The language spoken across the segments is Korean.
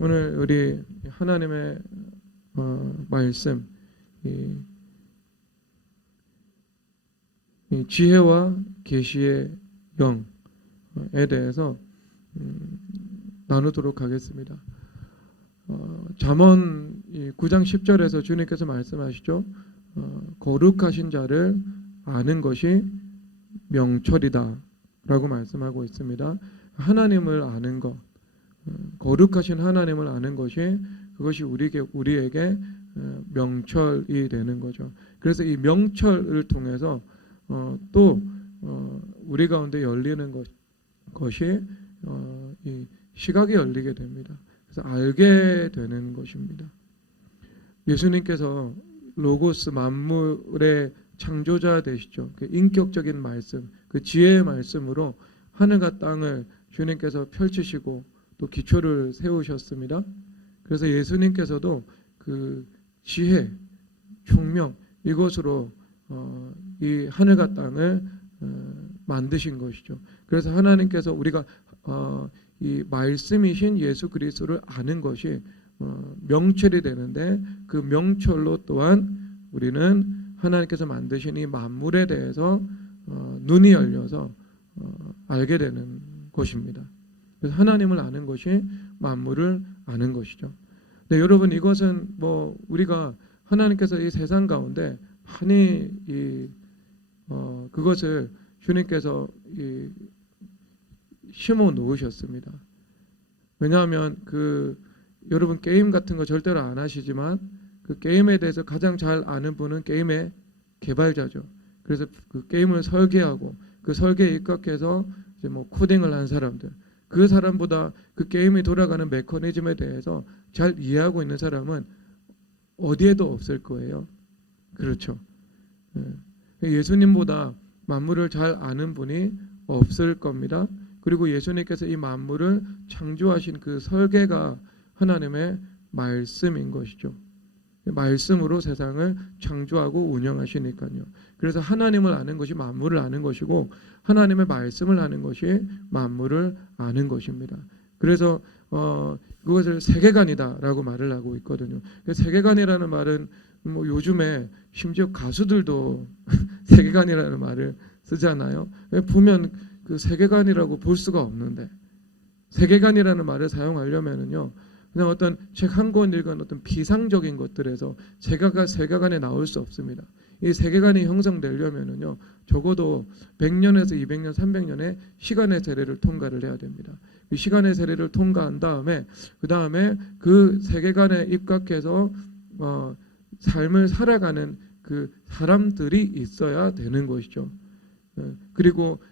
오늘 우리 하나님의 말씀, 이 지혜와 계시의 영에 대해서 나누도록 하겠습니다. 잠언 9장 10절에서 주님께서 말씀하시죠. 거룩하신 자를 아는 것이 명철이다 라고 말씀하고 있습니다. 하나님을 아는 것, 거룩하신 하나님을 아는 것이 그것이 우리에게 명철이 되는 거죠. 그래서 이 명철을 통해서 또 우리 가운데 열리는 것이 이 시각이 열리게 됩니다. 그래서 알게 되는 것입니다. 예수님께서 로고스 만물의 창조자 되시죠. 그 인격적인 말씀, 그 지혜의 말씀으로 하늘과 땅을 주님께서 펼치시고 또 기초를 세우셨습니다. 그래서 예수님께서도 그 지혜, 총명 이것으로 이 하늘과 땅을 만드신 것이죠. 그래서 하나님께서 우리가 이 말씀이신 예수 그리스도를 아는 것이 명철이 되는데 그 명철로 또한 우리는 하나님께서 만드신 이 만물에 대해서 눈이 열려서 알게 되는 것입니다. 그래서 하나님을 아는 것이 만물을 아는 것이죠. 네, 여러분 이것은 우리가 하나님께서 이 세상 가운데 많이 그것을 주님께서 심어 놓으셨습니다. 왜냐하면 여러분 게임 같은 거 절대로 안 하시지만 그 게임에 대해서 가장 잘 아는 분은 게임의 개발자죠. 그래서 그 게임을 설계하고 그 설계에 입각해서 이제 코딩을 한 사람들, 그 사람보다 그 게임이 돌아가는 메커니즘에 대해서 잘 이해하고 있는 사람은 어디에도 없을 거예요. 그렇죠. 예수님보다 만물을 잘 아는 분이 없을 겁니다. 그리고 예수님께서 이 만물을 창조하신 그 설계가 하나님의 말씀인 것이죠. 말씀으로 세상을 창조하고 운영하시니까요. 그래서 하나님을 아는 것이 만물을 아는 것이고 하나님의 말씀을 아는 것이 만물을 아는 것입니다. 그래서 그것을 세계관이다라고 말을 하고 있거든요. 세계관이라는 말은 요즘에 심지어 가수들도 세계관이라는 말을 쓰잖아요. 보면 그 세계관이라고 볼 수가 없는데 세계관이라는 말을 사용하려면은요. 그냥 어떤 책 한 권 읽은 어떤 비상적인 것들에서 세계관에 나올 수 없습니다. 이 세계관이 형성되려면은요, 적어도 100년에서 200년, 300년의 시간의 세례를 통과를 해야 됩니다. 이 시간의 세례를 통과한 다음에 그 세계관에 입각해서 삶을 살아가는 그 사람들이 있어야 되는 것이죠. 그리고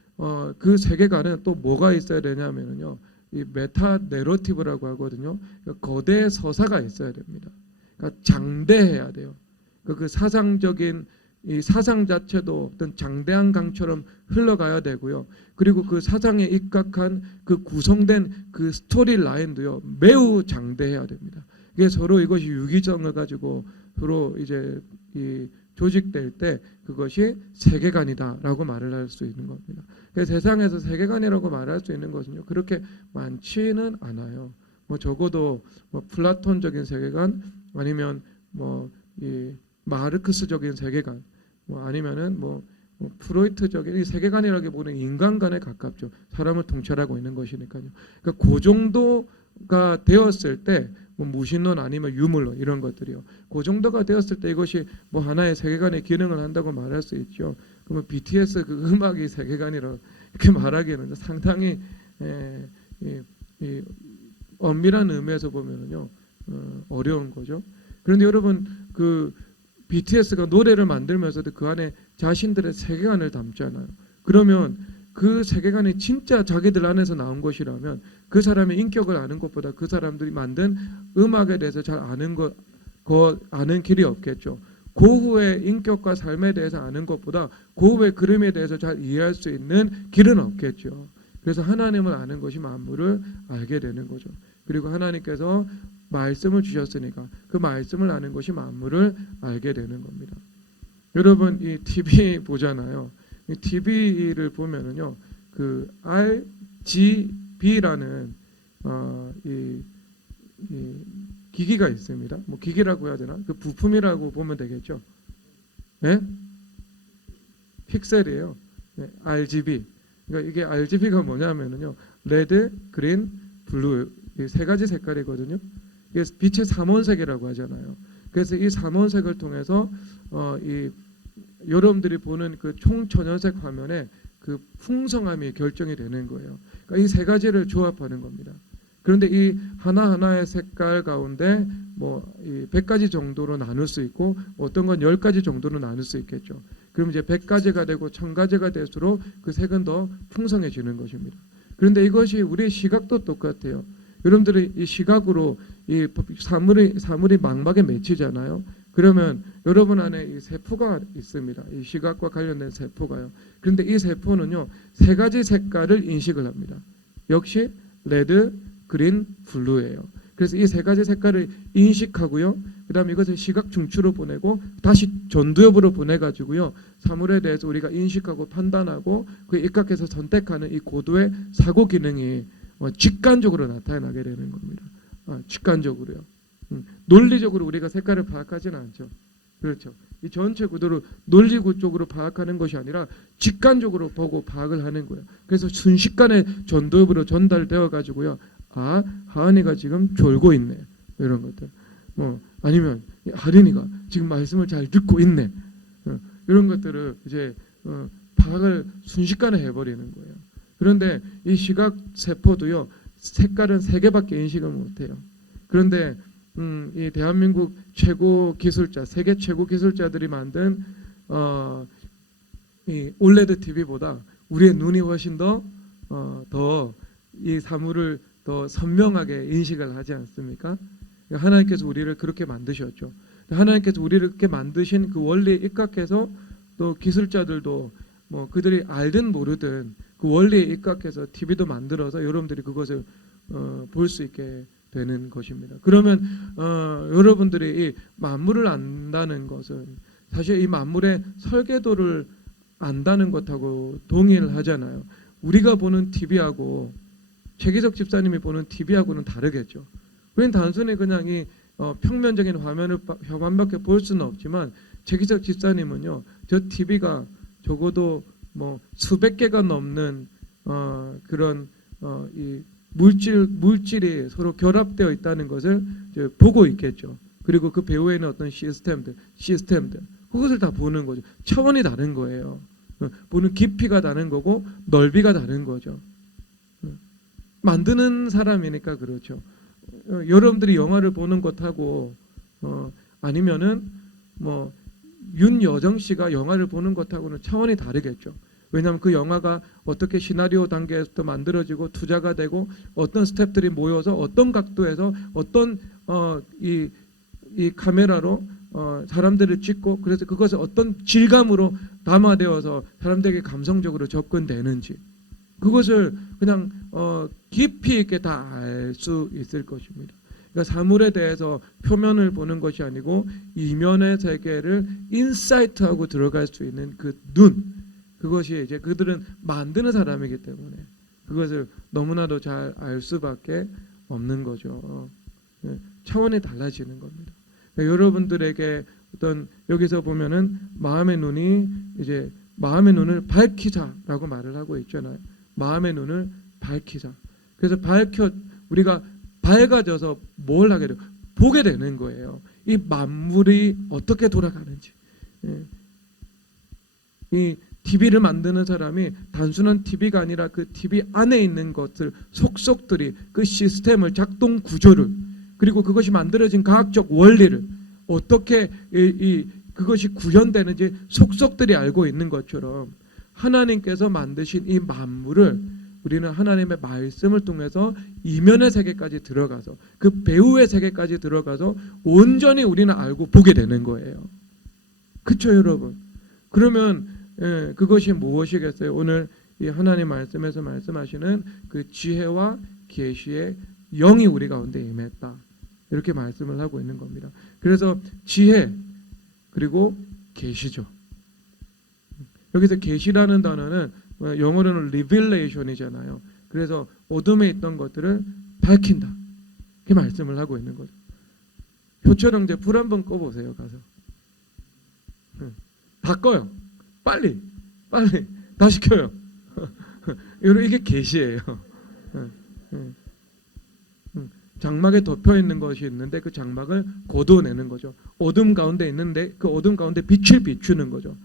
그 세계관은 또 뭐가 있어야 되냐면은요. 이 메타 내러티브라고 하거든요. 거대 서사가 있어야 됩니다. 그러니까 장대해야 돼요. 그 사상적인 이 사상 자체도 어떤 장대한 강처럼 흘러가야 되고요. 그리고 그 사상에 입각한 그 구성된 그 스토리 라인도요. 매우 장대해야 됩니다. 이게 서로 이것이 유기점을 가지고 서로 이제 이 조직될 때 그것이 세계관이다라고 말을 할 수 있는 겁니다. 세상에서 세계관이라고 말할 수 있는 것은요 그렇게 많지는 않아요. 적어도 플라톤적인 세계관 아니면 이 마르크스적인 세계관 아니면은 프로이트적인 이 세계관이라기보다는 인간관에 가깝죠. 사람을 통찰하고 있는 것이니까요. 그러니까 그 정도가 되었을 때 무신론 아니면 유물론 이런 것들이요. 그 정도가 되었을 때 이것이 하나의 세계관의 기능을 한다고 말할 수 있죠. 그러면 BTS 그 음악이 세계관이라고 이렇게 말하기에는 상당히 엄밀한 의미에서 보면은요 어려운 거죠. 그런데 여러분 그 BTS가 노래를 만들면서도 그 안에 자신들의 세계관을 담잖아요. 그러면 그 세계관이 진짜 자기들 안에서 나온 것이라면 그 사람의 인격을 아는 것보다 그 사람들이 만든 음악에 대해서 잘 아는 길이 없겠죠. 그 후의 인격과 삶에 대해서 아는 것보다 그 후의 그림에 대해서 잘 이해할 수 있는 길은 없겠죠. 그래서 하나님을 아는 것이 만물을 알게 되는 거죠. 그리고 하나님께서 말씀을 주셨으니까 그 말씀을 아는 것이 만물을 알게 되는 겁니다. 여러분 이 TV 보잖아요. 이 TV를 보면은요, 그 RGB라는 이 이 기기가 있습니다. 뭐 기기라고 해야 되나? 그 부품이라고 보면 되겠죠. 네? 픽셀이에요. 네, RGB. 그러니까 이게 RGB가 뭐냐면요, 레드, 그린, 블루 이 세 가지 색깔이거든요. 이게 빛의 삼원색이라고 하잖아요. 그래서 이 삼원색을 통해서 이 여러분들이 보는 그 총천연색 화면에 그 풍성함이 결정이 되는 거예요. 그러니까 이 세 가지를 조합하는 겁니다. 그런데 이 하나하나의 색깔 가운데 뭐 이 100가지 정도로 나눌 수 있고 어떤 건 10가지 정도로 나눌 수 있겠죠. 그럼 이제 100가지가 되고 1000가지가 될수록 그 색은 더 풍성해지는 것입니다. 그런데 이것이 우리의 시각도 똑같아요. 여러분들이 이 시각으로 이 사물이 망막에 맺히잖아요. 그러면 여러분 안에 이 세포가 있습니다. 이 시각과 관련된 세포가요. 그런데 이 세포는요, 세 가지 색깔을 인식을 합니다. 역시 레드, 그린, 블루예요. 그래서 이 세 가지 색깔을 인식하고요. 그다음에 이것을 시각 중추로 보내고 다시 전두엽으로 보내가지고요. 사물에 대해서 우리가 인식하고 판단하고 그 입각해서 선택하는 이 고도의 사고 기능이 직관적으로 나타나게 되는 겁니다. 직관적으로요. 논리적으로 우리가 색깔을 파악하지는 않죠. 그렇죠. 이 전체 구도를 논리구 쪽으로 파악하는 것이 아니라 직관적으로 보고 파악을 하는 거예요. 그래서 순식간에 전두엽으로 전달되어 가지고요. 아, 하은이가 지금 졸고 있네. 이런 것들. 아니면 하린이가 지금 말씀을 잘 듣고 있네. 이런 것들을 이제 파악을 순식간에 해버리는 거예요. 그런데 이 시각 세포도요, 색깔은 3개밖에 인식을 못해요. 그런데 이 대한민국 최고 기술자, 세계 최고 기술자들이 만든 이 올레드 TV보다 우리의 눈이 훨씬 더 이 사물을 더 선명하게 인식을 하지 않습니까? 하나님께서 우리를 그렇게 만드셨죠. 하나님께서 우리를 그렇게 만드신 그 원리에 입각해서 또 기술자들도 뭐 그들이 알든 모르든 그 원리에 입각해서 TV도 만들어서 여러분들이 그것을 볼 수 있게 되는 것입니다. 그러면 여러분들이 이 만물을 안다는 것은 사실 이 만물의 설계도를 안다는 것하고 동일하잖아요. 우리가 보는 TV하고 최기석 집사님이 보는 TV하고는 다르겠죠. 우리는 단순히 그냥 이 평면적인 화면밖에 볼 수는 없지만 최기석 집사님은요, 저 TV가 적어도 뭐 수백 개가 넘는 그런 이 물질이 서로 결합되어 있다는 것을 이제 보고 있겠죠. 그리고 그 배후에는 어떤 시스템들 그것을 다 보는 거죠. 차원이 다른 거예요. 보는 깊이가 다른 거고 넓이가 다른 거죠. 만드는 사람이니까 그렇죠. 여러분들이 영화를 보는 것하고 아니면은 뭐 윤여정 씨가 영화를 보는 것하고는 차원이 다르겠죠. 왜냐하면 그 영화가 어떻게 시나리오 단계에서부터 만들어지고 투자가 되고 어떤 스태프들이 모여서 어떤 각도에서 어떤 이 카메라로 사람들을 찍고 그래서 그것을 어떤 질감으로 담아되어서 사람들에게 감성적으로 접근되는지 그것을 그냥 깊이 있게 다 알 수 있을 것입니다. 그러니까 사물에 대해서 표면을 보는 것이 아니고 이면의 세계를 인사이트하고 들어갈 수 있는 그 눈, 그것이 이제 그들은 만드는 사람이기 때문에 그것을 너무나도 잘 알 수밖에 없는 거죠. 차원이 달라지는 겁니다. 그러니까 여러분들에게 어떤 여기서 보면은 마음의 눈을 밝히자라고 말을 하고 있잖아요. 마음의 눈을 밝히자. 그래서 우리가 밝아져서 뭘 하게 돼요? 보게 되는 거예요. 이 만물이 어떻게 돌아가는지. 이 TV를 만드는 사람이 단순한 TV가 아니라 그 TV 안에 있는 것들, 속속들이 그 시스템을 작동 구조를 그리고 그것이 만들어진 과학적 원리를 어떻게 그것이 구현되는지 속속들이 알고 있는 것처럼 하나님께서 만드신 이 만물을 우리는 하나님의 말씀을 통해서 이면의 세계까지 들어가서 그 배후의 세계까지 들어가서 온전히 우리는 알고 보게 되는 거예요. 그렇죠, 여러분? 그러면 그것이 무엇이겠어요? 오늘 이 하나님 말씀에서 말씀하시는 그 지혜와 계시의 영이 우리 가운데 임했다. 이렇게 말씀을 하고 있는 겁니다. 그래서 지혜 그리고 계시죠. 여기서 계시라는 단어는 영어로는 revelation이잖아요. 그래서 어둠에 있던 것들을 밝힌다. 이 말씀을 하고 있는 거죠. 효철형제 불 한번 꺼보세요. 가서 다 꺼요. 빨리 다 시켜요. 이게 계시예요. 장막에 덮여 있는 것이 있는데 그 장막을 거두어내는 거죠. 어둠 가운데 있는데 그 어둠 가운데 빛을 비추는 거죠.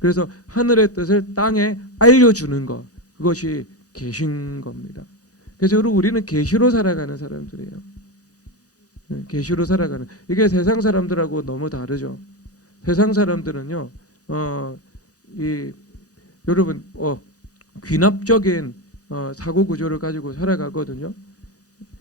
그래서 하늘의 뜻을 땅에 알려주는 것, 그것이 계신 겁니다. 그래서 우리는 계시로 살아가는 사람들이에요. 계시로 살아가는, 이게 세상 사람들하고 너무 다르죠. 세상 사람들은요, 여러분 귀납적인 사고 구조를 가지고 살아가거든요.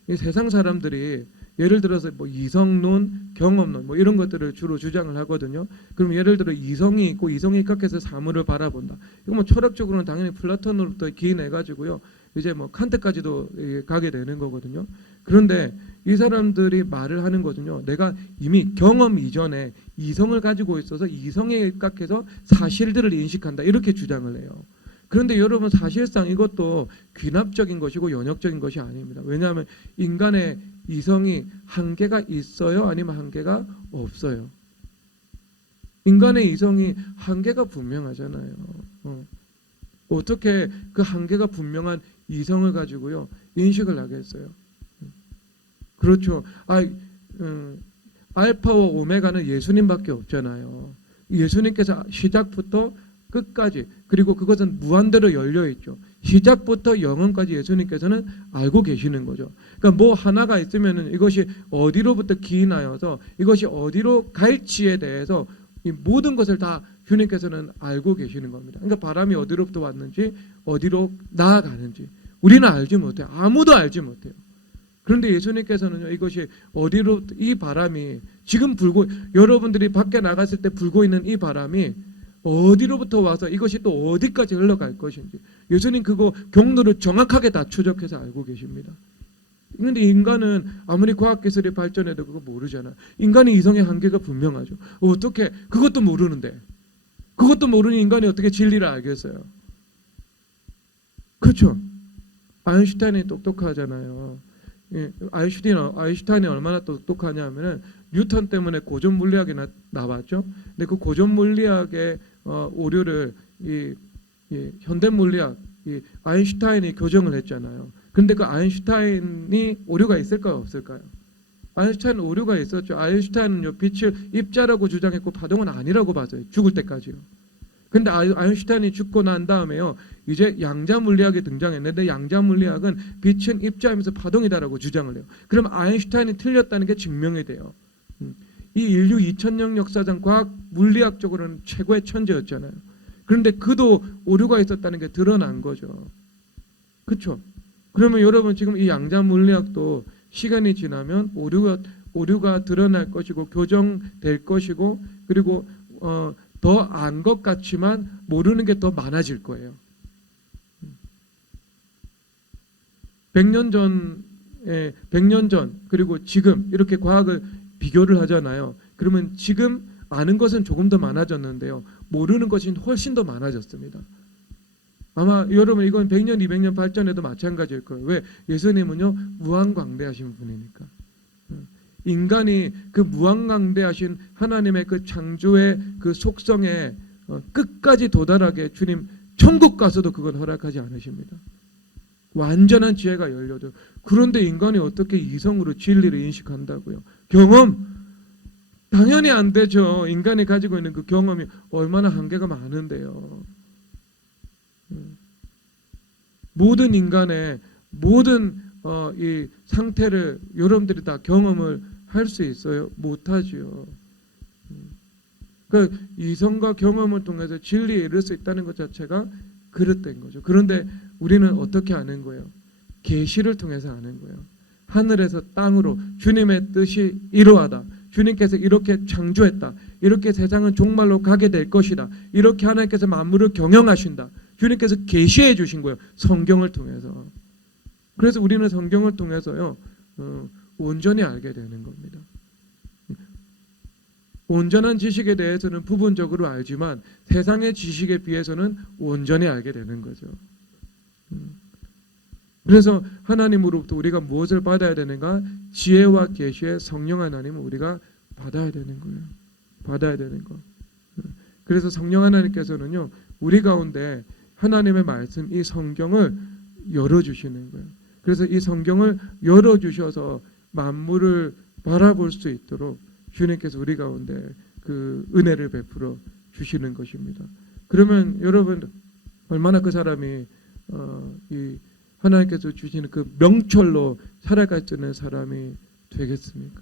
이 세상 사람들이 예를 들어서 뭐 이성론, 경험론 뭐 이런 것들을 주로 주장을 하거든요. 그럼 예를 들어 이성이 있고 이성이 각해서 사물을 바라본다. 이거 뭐 철학적으로는 당연히 플라톤으로부터 기인해 가지고요. 이제 뭐 칸트까지도 가게 되는 거거든요. 그런데 이 사람들이 말을 하는 거거든요. 내가 이미 경험 이전에 이성을 가지고 있어서 이성에 입각해서 사실들을 인식한다. 이렇게 주장을 해요. 그런데 여러분 사실상 이것도 귀납적인 것이고 연역적인 것이 아닙니다. 왜냐하면 인간의 이성이 한계가 있어요? 아니면 한계가 없어요? 인간의 이성이 한계가 분명하잖아요. 어떻게 그 한계가 분명한 이성을 가지고요 인식을 하겠어요? 그렇죠. 알파와 오메가는 예수님밖에 없잖아요. 예수님께서 시작부터 끝까지, 그리고 그것은 무한대로 열려 있죠. 시작부터 영원까지 예수님께서는 알고 계시는 거죠. 그러니까 뭐 하나가 있으면은 이것이 어디로부터 기인하여서 이것이 어디로 갈지에 대해서 이 모든 것을 다 주님께서는 알고 계시는 겁니다. 그러니까 바람이 어디로부터 왔는지 어디로 나아가는지 우리는 알지 못해요. 아무도 알지 못해요. 그런데 예수님께서는요, 이것이 어디로, 이 바람이 지금 불고, 여러분들이 밖에 나갔을 때 불고 있는 이 바람이 어디로부터 와서 이것이 또 어디까지 흘러갈 것인지 예수님 그거 경로를 정확하게 다 추적해서 알고 계십니다. 그런데 인간은 아무리 과학기술이 발전해도 그거 모르잖아. 인간의 이성의 한계가 분명하죠. 어떻게 그것도 모르는데, 그것도 모르는 인간이 어떻게 진리를 알겠어요? 그렇죠. 아인슈타인이 똑똑하잖아요. 아인슈타인이 얼마나 똑똑하냐면은 뉴턴 때문에 고전 물리학이 나왔죠. 근데 그 고전 물리학의 오류를 이 현대 물리학 아인슈타인이 교정을 했잖아요. 그런데 그 아인슈타인이 오류가 있을까요, 없을까요? 아인슈타인은 오류가 있었죠. 아인슈타인은요, 빛을 입자라고 주장했고 파동은 아니라고 봤어요. 죽을 때까지요. 근데 아인슈타인이 죽고 난 다음에요, 이제 양자 물리학이 등장했는데 양자 물리학은 빛은 입자하면서 파동이다라고 주장을 해요. 그럼 아인슈타인이 틀렸다는 게 증명이 돼요. 이 인류 2000년 역사상 과학 물리학적으로는 최고의 천재였잖아요. 그런데 그도 오류가 있었다는 게 드러난 거죠. 그렇죠? 그러면 여러분 지금 이 양자 물리학도 시간이 지나면 오류가 드러날 것이고 교정될 것이고, 그리고 더 안 것 같지만 모르는 게 더 많아질 거예요. 100년 전 그리고 지금 이렇게 과학을 비교를 하잖아요. 그러면 지금 아는 것은 조금 더 많아졌는데요, 모르는 것이 훨씬 더 많아졌습니다. 아마 여러분 이건 100년, 200년 발전에도 마찬가지일 거예요. 왜? 예수님은요 무한광대하신 분이니까. 인간이 그 무한강대하신 하나님의 그 창조의 그 속성에 끝까지 도달하게 주님 천국 가서도 그건 허락하지 않으십니다. 완전한 지혜가 열려도. 그런데 인간이 어떻게 이성으로 진리를 인식한다고요? 경험 당연히 안 되죠. 인간이 가지고 있는 그 경험이 얼마나 한계가 많은데요. 모든 인간의 모든 이 상태를 여러분들이 다 경험을 할 수 있어요? 못하지요. 그러니까 이성과 경험을 통해서 진리에 이를 수 있다는 것 자체가 그릇된 거죠. 그런데 우리는 어떻게 아는 거예요? 계시를 통해서 아는 거예요. 하늘에서 땅으로 주님의 뜻이 이루어다. 주님께서 이렇게 창조했다. 이렇게 세상은 종말로 가게 될 것이다. 이렇게 하나님께서 만물을 경영하신다. 주님께서 계시해 주신 거예요. 성경을 통해서. 그래서 우리는 성경을 통해서요, 온전히 알게 되는 겁니다. 온전한 지식에 대해서는 부분적으로 알지만 세상의 지식에 비해서는 온전히 알게 되는 거죠. 그래서 하나님으로부터 우리가 무엇을 받아야 되는가? 지혜와 계시의 성령 하나님을 우리가 받아야 되는 거예요. 받아야 되는 거. 그래서 성령 하나님께서는요, 우리 가운데 하나님의 말씀, 이 성경을 열어주시는 거예요. 그래서 이 성경을 열어주셔서 만물을 바라볼 수 있도록 주님께서 우리 가운데 그 은혜를 베풀어 주시는 것입니다. 그러면 여러분 얼마나 그 사람이 이 하나님께서 주시는 그 명철로 살아갈 수 있는 사람이 되겠습니까?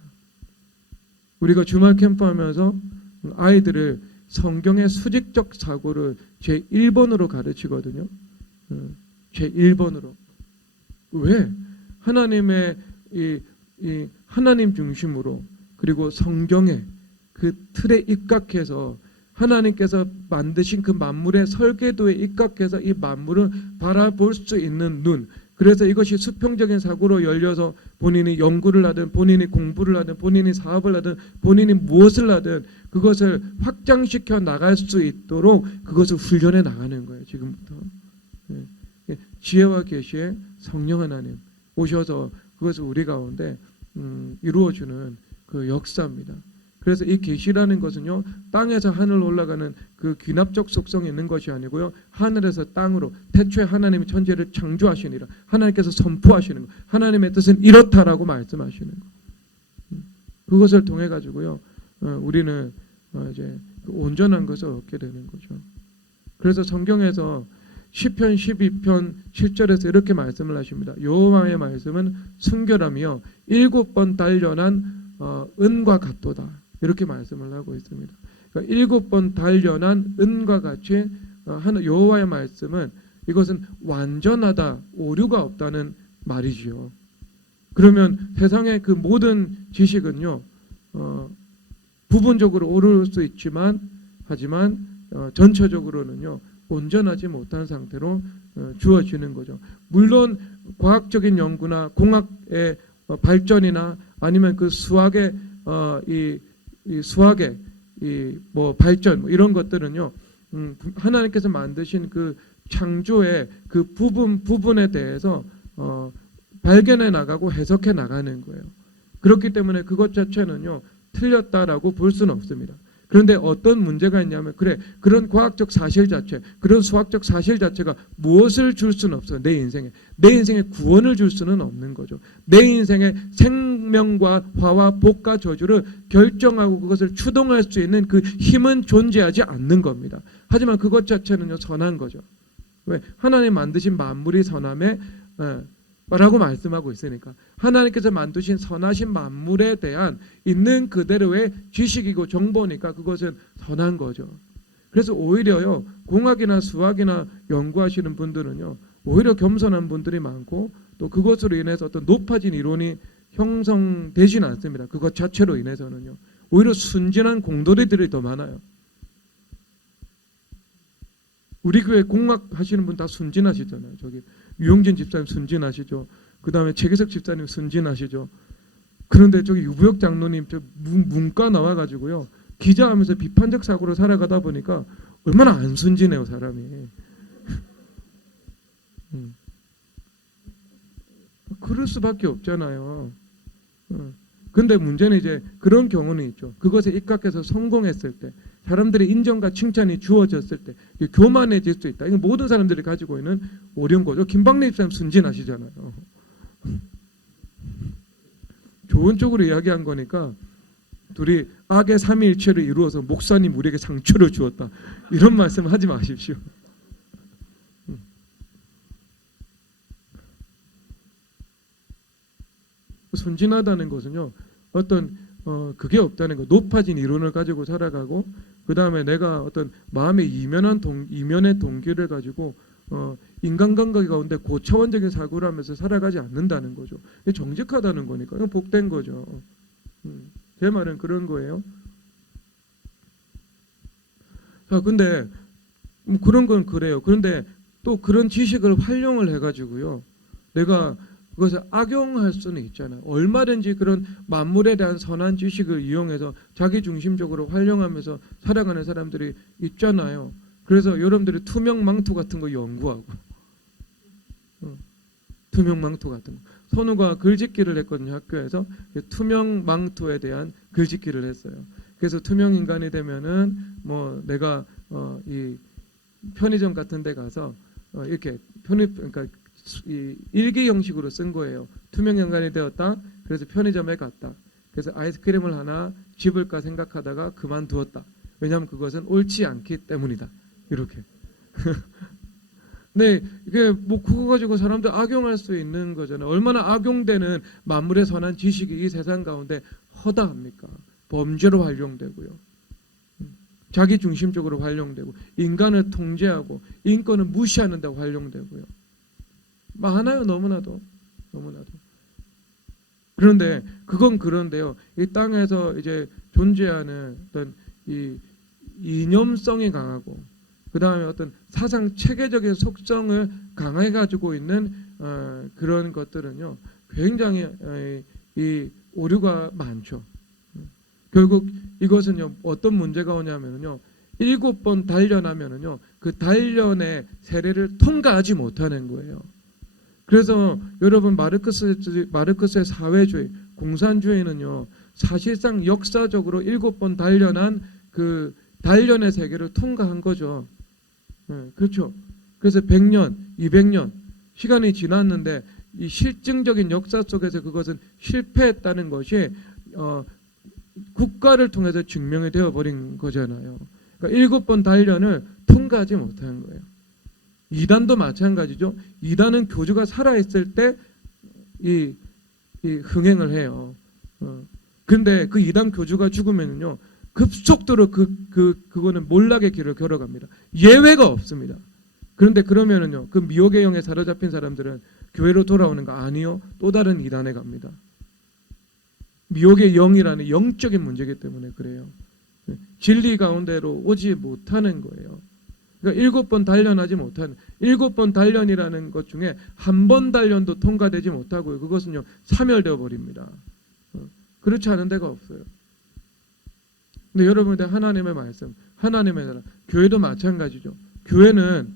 우리가 주말 캠프하면서 아이들을 성경의 수직적 사고를 제1번으로 가르치거든요. 제1번으로. 왜? 하나님의 이 하나님 중심으로 그리고 성경의 그 틀에 입각해서 하나님께서 만드신 그 만물의 설계도에 입각해서 이 만물을 바라볼 수 있는 눈, 그래서 이것이 수평적인 사고로 열려서 본인이 연구를 하든 본인이 공부를 하든 본인이 사업을 하든 본인이 무엇을 하든 그것을 확장시켜 나갈 수 있도록 그것을 훈련해 나가는 거예요. 지금부터. 지혜와 계시의 성령 하나님 오셔서 그것을 우리 가운데 이루어주는 그 역사입니다. 그래서 이 계시라는 것은요, 땅에서 하늘로 올라가는 그 귀납적 속성이 있는 것이 아니고요, 하늘에서 땅으로 태초에 하나님이 천지를 창조하시니라, 하나님께서 선포하시는 것, 하나님의 뜻은 이렇다라고 말씀하시는 것. 그것을 통해 가지고요, 우리는 이제 온전한 것을 얻게 되는 거죠. 그래서 성경에서 시편 12편 7절에서 이렇게 말씀을 하십니다. 여호와의 말씀은 순결하며 7번 단련한 은과 같도다. 이렇게 말씀을 하고 있습니다. 그러니까 7번 단련한 은과 같이 여호와의 말씀은 이것은 완전하다, 오류가 없다는 말이지요. 그러면 세상의 그 모든 지식은요, 부분적으로 오를 수 있지만 하지만 전체적으로는요 온전하지 못한 상태로 주어지는 거죠. 물론 과학적인 연구나 공학의 발전이나 아니면 그 수학의 수학의 뭐 발전 이런 것들은요, 하나님께서 만드신 그 창조의 그 부분에 대해서 발견해 나가고 해석해 나가는 거예요. 그렇기 때문에 그것 자체는요 틀렸다라고 볼 수는 없습니다. 그런데 어떤 문제가 있냐면, 그런 과학적 사실 자체, 그런 수학적 사실 자체가 무엇을 줄 수는 없어요. 내 인생에 구원을 줄 수는 없는 거죠. 내 인생의 생명과 화와 복과 저주를 결정하고 그것을 추동할 수 있는 그 힘은 존재하지 않는 겁니다. 하지만 그것 자체는요 선한 거죠. 왜? 하나님 만드신 만물이 선함에 라고 말씀하고 있으니까 하나님께서 만드신 선하신 만물에 대한 있는 그대로의 지식이고 정보니까 그것은 선한 거죠. 그래서 오히려요 공학이나 수학이나 연구하시는 분들은요 오히려 겸손한 분들이 많고 또 그것으로 인해서 어떤 높아진 이론이 형성되지는 않습니다. 그것 자체로 인해서는요 오히려 순진한 공돌이들이 더 많아요. 우리 교회 공학 하시는 분 다 순진하시잖아요. 저기 유영진 집사님 순진하시죠. 그 다음에 최기석 집사님 순진하시죠. 그런데 저기 유부혁 장로님 저 문과 나와가지고요 기자하면서 비판적 사고로 살아가다 보니까 얼마나 안 순진해요 사람이. 그럴 수밖에 없잖아요. 근데 문제는 이제 그런 경우는 있죠. 그것에 입각해서 성공했을 때, 사람들의 인정과 칭찬이 주어졌을 때 교만해질 수 있다. 이건 모든 사람들이 가지고 있는 어려운 거죠. 김박래 집사님 순진하시잖아요. 좋은 쪽으로 이야기한 거니까 둘이 악의 삼위일체를 이루어서 목사님 우리에게 상처를 주었다. 이런 말씀 하지 마십시오. 순진하다는 것은요 어떤 그게 없다는 거. 높아진 이론을 가지고 살아가고 그 다음에 내가 어떤 마음의 이면의 동기를 가지고 인간관계 가운데 고차원적인 사고를 하면서 살아가지 않는다는 거죠. 정직하다는 거니까 이건 복된 거죠. 제 말은 그런 거예요. 자, 근데 그런 건 그래요. 그런데 또 그런 지식을 활용을 해가지고요 내가 그것을 악용할 수는 있잖아요. 얼마든지 그런 만물에 대한 선한 지식을 이용해서 자기 중심적으로 활용하면서 살아가는 사람들이 있잖아요. 그래서 여러분들이 투명 망토 같은 거 연구하고 투명 망토 같은 거. 선우가 글짓기를 했거든요. 학교에서 투명 망토에 대한 글짓기를 했어요. 그래서 투명 인간이 되면은 뭐 내가 이 편의점 같은 데 가서 이렇게 그러니까 이 일기 형식으로 쓴 거예요. 투명 인간이 되었다. 그래서 편의점에 갔다. 그래서 아이스크림을 하나 집을까 생각하다가 그만두었다. 왜냐하면 그것은 옳지 않기 때문이다. 이렇게. 네, 이게 뭐 그거 가지고 사람들 악용할 수 있는 거잖아요. 얼마나 악용되는 만물의 선한 지식이 이 세상 가운데 허다합니까? 범죄로 활용되고요. 자기 중심적으로 활용되고 인간을 통제하고 인권을 무시하는 데 활용되고요. 많아요. 너무나도. 그런데 그건 그런데요. 이 땅에서 이제 존재하는 어떤 이 이념성이 강하고 그 다음에 어떤 사상 체계적인 속성을 강하게 가지고 있는 그런 것들은요. 굉장히 이 오류가 많죠. 결국 이것은요. 어떤 문제가 오냐면요. 7번 단련하면은요. 그 단련의 세례를 통과하지 못하는 거예요. 그래서 여러분 마르크스의 사회주의, 공산주의는요. 사실상 역사적으로 7번 단련한 그 단련의 세계를 통과한 거죠. 그렇죠. 그래서 100년, 200년 시간이 지났는데 이 실증적인 역사 속에서 그것은 실패했다는 것이 국가를 통해서 증명이 되어버린 거잖아요. 그러니까 7번 단련을 통과하지 못한 거예요. 이단도 마찬가지죠. 이단은 교주가 살아있을 때 이 흥행을 해요. 근데 그 이단 교주가 죽으면요. 급속도로 그거는 몰락의 길을 걸어갑니다. 예외가 없습니다. 그런데 그러면은요. 그 미혹의 영에 사로잡힌 사람들은 교회로 돌아오는 거 아니요. 또 다른 이단에 갑니다. 미혹의 영이라는 영적인 문제이기 때문에 그래요. 진리 가운데로 오지 못하는 거예요. 그러니까 7번 단련하지 못하는 7번 단련이라는 것 중에 한 번 단련도 통과되지 못하고요. 그것은요. 사멸되어 버립니다. 그렇지 않은 데가 없어요. 근데 여러분들 하나님의 말씀, 하나님의 나라, 교회도 마찬가지죠. 교회는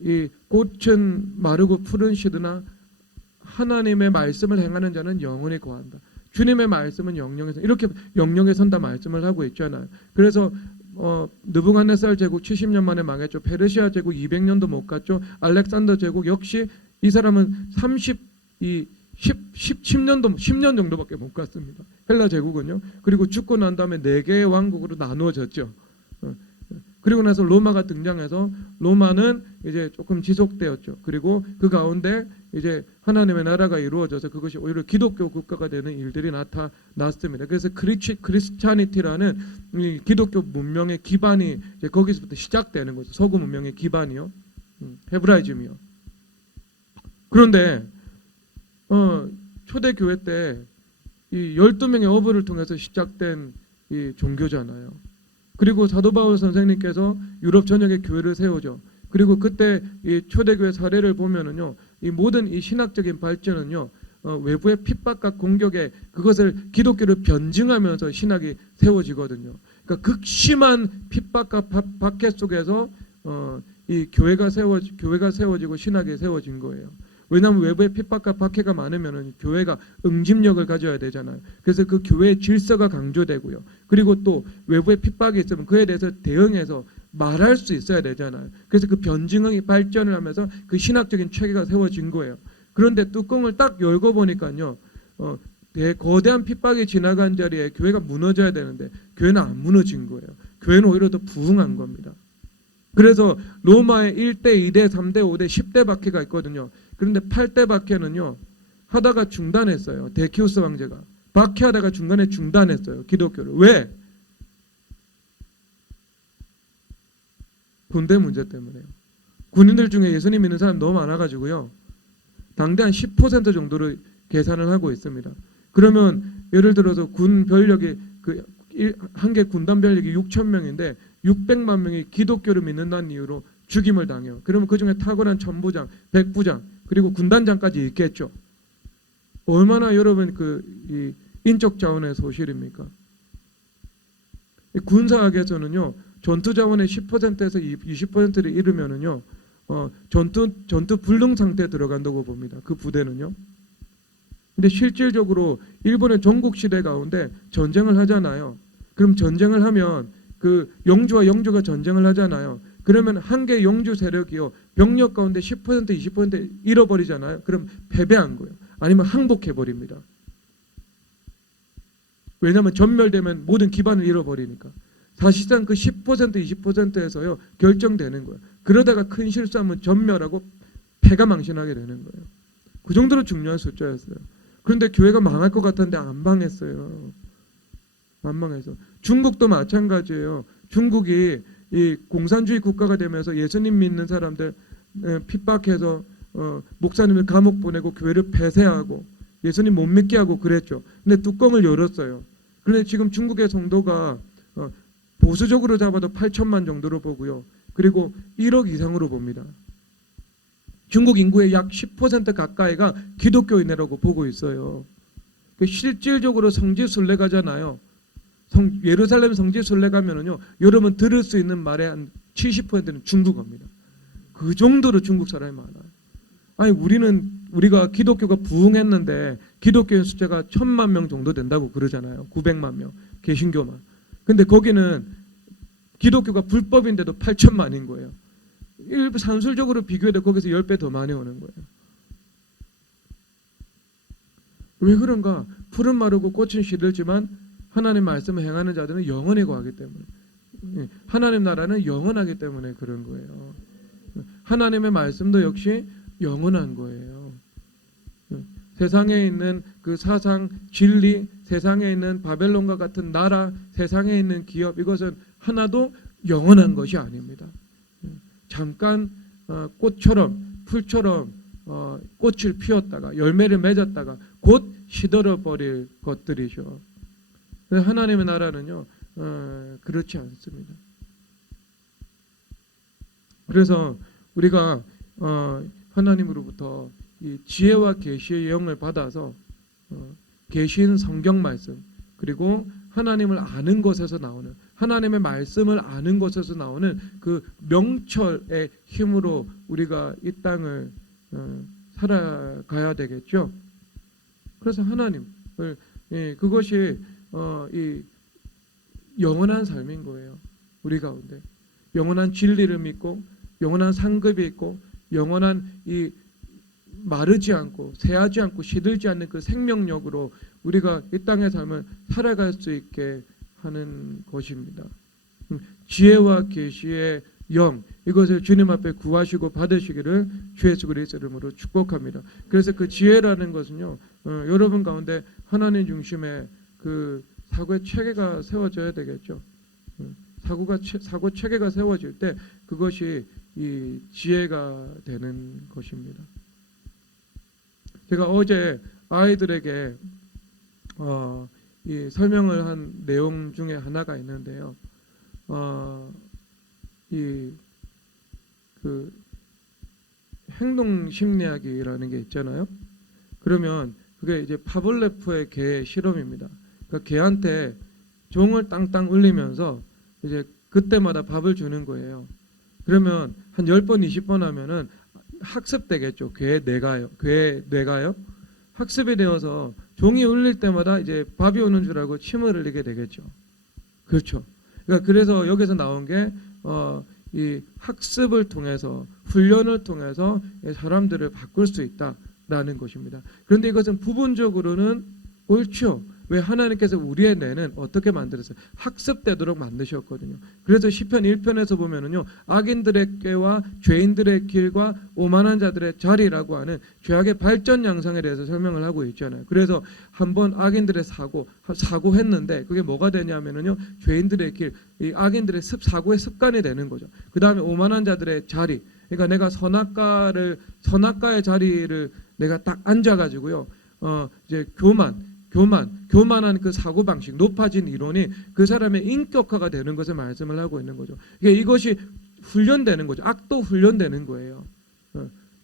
이 꽃은 마르고 푸른 시드나 하나님의 말씀을 행하는 자는 영원히 거한다. 주님의 말씀은 영영에서 이렇게 영영에 선다 말씀을 하고 있잖아요. 그래서 느부갓네살 제국 70년 만에 망했죠. 페르시아 제국 200년도 못 갔죠. 알렉산더 제국 역시 이 사람은 10년 정도밖에 못 갔습니다. 헬라 제국은요. 그리고 죽고 난 다음에 4개의 왕국으로 나누어졌죠. 그리고 나서 로마가 등장해서 로마는 이제 조금 지속되었죠. 그리고 그 가운데 이제 하나님의 나라가 이루어져서 그것이 오히려 기독교 국가가 되는 일들이 나타났습니다. 그래서 크리스찬이티라는 이 기독교 문명의 기반이 이제 거기서부터 시작되는 거죠. 서구 문명의 기반이요. 헤브라이즘이요. 그런데 초대교회 때 이 12명의 어부를 통해서 시작된 이 종교잖아요. 그리고 사도 바울 선생님께서 유럽 전역에 교회를 세우죠. 그리고 그때 이 초대교회 사례를 보면은요, 이 모든 이 신학적인 발전은요, 외부의 핍박과 공격에 그것을 기독교를 변증하면서 신학이 세워지거든요. 그러니까 극심한 핍박과 박해 속에서 이 교회가 세워지고 신학이 세워진 거예요. 왜냐하면 외부의 핍박과 박해가 많으면 교회가 응집력을 가져야 되잖아요. 그래서 그 교회의 질서가 강조되고요. 그리고 또 외부의 핍박이 있으면 그에 대해서 대응해서 말할 수 있어야 되잖아요. 그래서 그 변증이 발전을 하면서 그 신학적인 체계가 세워진 거예요. 그런데 뚜껑을 딱 열고 보니까요. 거대한 핍박이 지나간 자리에 교회가 무너져야 되는데 교회는 안 무너진 거예요. 교회는 오히려 더 부흥한 겁니다. 그래서 로마의 1대, 2대, 3대, 5대, 10대 박해가 있거든요. 그런데 8대 박해는요. 하다가 중단했어요. 데키우스 황제가. 박해하다가 중간에 중단했어요. 기독교를. 왜? 군대 문제 때문에요. 군인들 중에 예수님 믿는 사람 너무 많아가지고요. 당대 한 10% 정도를 계산을 하고 있습니다. 그러면 예를 들어서 군 변력이 한 개 군단 변력이 6,000명인데 600만 명이 기독교를 믿는다는 이유로 죽임을 당해요. 그러면 그 중에 탁월한 천부장, 백부장, 그리고 군단장까지 있겠죠. 얼마나 여러분 이 인적 자원의 소실입니까? 군사학에서는요, 전투 자원의 10%에서 20%를 잃으면은요, 전투 불능 상태에 들어간다고 봅니다. 그 부대는요. 근데 실질적으로 일본의 전국 시대 가운데 전쟁을 하잖아요. 그럼 전쟁을 하면 그 영주와 영주가 전쟁을 하잖아요. 그러면 한 개 영주 세력이요 병력 가운데 10% 20% 잃어버리잖아요. 그럼 패배한 거예요. 아니면 항복해 버립니다. 왜냐하면 전멸되면 모든 기반을 잃어버리니까. 사실상 그 10% 20%에서요 결정되는 거예요. 그러다가 큰 실수하면 전멸하고 패가 망신하게 되는 거예요. 그 정도로 중요한 숫자였어요. 그런데 교회가 망할 것 같았는데 안 망했어요. 안 망해서. 중국도 마찬가지예요. 중국이 이 공산주의 국가가 되면서 예수님 믿는 사람들 핍박해서 목사님을 감옥 보내고 교회를 폐쇄하고 예수님 못 믿게 하고 그랬죠. 근데 뚜껑을 열었어요. 그런데 지금 중국의 성도가 보수적으로 잡아도 8천만 정도로 보고요. 그리고 1억 이상으로 봅니다. 중국 인구의 약 10% 가까이가 기독교인이라고 보고 있어요. 실질적으로 성지 순례가잖아요. 예루살렘 성지 순례 가면은요, 여러분 들을 수 있는 말의 한 70%는 중국어입니다. 그 정도로 중국 사람이 많아요. 아니 우리가 기독교가 부흥했는데 기독교인 숫자가 1,000만 명 정도 된다고 그러잖아요. 900만 명 개신교만. 근데 거기는 기독교가 불법인데도 8천만인 거예요. 일부 산술적으로 비교해도 거기서 10배 더 많이 오는 거예요. 왜 그런가? 풀은 마르고 꽃은 시들지만 하나님 말씀을 행하는 자들은 영원히 거하기 때문에, 하나님 나라는 영원하기 때문에 그런 거예요. 하나님의 말씀도 역시 영원한 거예요. 세상에 있는 그 사상, 진리, 세상에 있는 바벨론과 같은 나라, 세상에 있는 기업, 이것은 하나도 영원한 것이 아닙니다. 잠깐 꽃처럼 풀처럼 꽃을 피웠다가 열매를 맺었다가 곧 시들어 버릴 것들이죠. 하나님의 나라는요 그렇지 않습니다. 그래서 우리가 하나님으로부터 이 지혜와 계시의 영을 받아서 계신 성경 말씀 그리고 하나님을 아는 것에서 나오는 하나님의 말씀을 아는 것에서 나오는 그 명철의 힘으로 우리가 이 땅을 살아가야 되겠죠. 그래서 하나님을 그것이 이 영원한 삶인 거예요. 우리 가운데 영원한 진리를 믿고 영원한 상급이 있고 영원한 이 마르지 않고 새하지 않고 시들지 않는 그 생명력으로 우리가 이 땅의 삶을 살아갈 수 있게 하는 것입니다. 지혜와 계시의 영 이것을 주님 앞에 구하시고 받으시기를 주 예수 그리스도의 이름으로 축복합니다. 그래서 그 지혜라는 것은요 여러분 가운데 하나님 중심의 그 사고의 체계가 세워져야 되겠죠. 사고 체계가 세워질 때 그것이 이 지혜가 되는 것입니다. 제가 어제 아이들에게 이 설명을 한 내용 중에 하나가 있는데요. 그 행동 심리학이라는 게 있잖아요. 그러면 그게 이제 파블레프의 개 실험입니다. 그러니까 개한테 종을 땅땅 울리면서 이제 그때마다 밥을 주는 거예요. 그러면 한 10번, 20번 하면은 학습되겠죠. 괴 뇌가요. 학습이 되어서 종이 울릴 때마다 이제 밥이 오는 줄 알고 침을 흘리게 되겠죠. 그렇죠. 그러니까 그래서 여기서 나온 게 이 학습을 통해서 훈련을 통해서 사람들을 바꿀 수 있다라는 것입니다. 그런데 이것은 부분적으로는 옳죠. 왜 하나님께서 우리의 뇌는 어떻게 만들었어요? 학습되도록 만드셨거든요. 그래서 시편 1편에서 보면은요, 악인들의 꾀와 죄인들의 길과 오만한 자들의 자리라고 하는 죄악의 발전 양상에 대해서 설명을 하고 있잖아요. 그래서 한번 악인들의 사고했는데 그게 뭐가 되냐면은요, 죄인들의 길, 이 악인들의 사고의 습관이 되는 거죠. 그 다음에 오만한 자들의 자리, 그러니까 내가 선악과의 자리를 내가 딱 앉아가지고요, 이제 교만한 그 사고방식, 높아진 이론이 그 사람의 인격화가 되는 것을 말씀을 하고 있는 거죠. 이것이 훈련되는 거죠. 악도 훈련되는 거예요.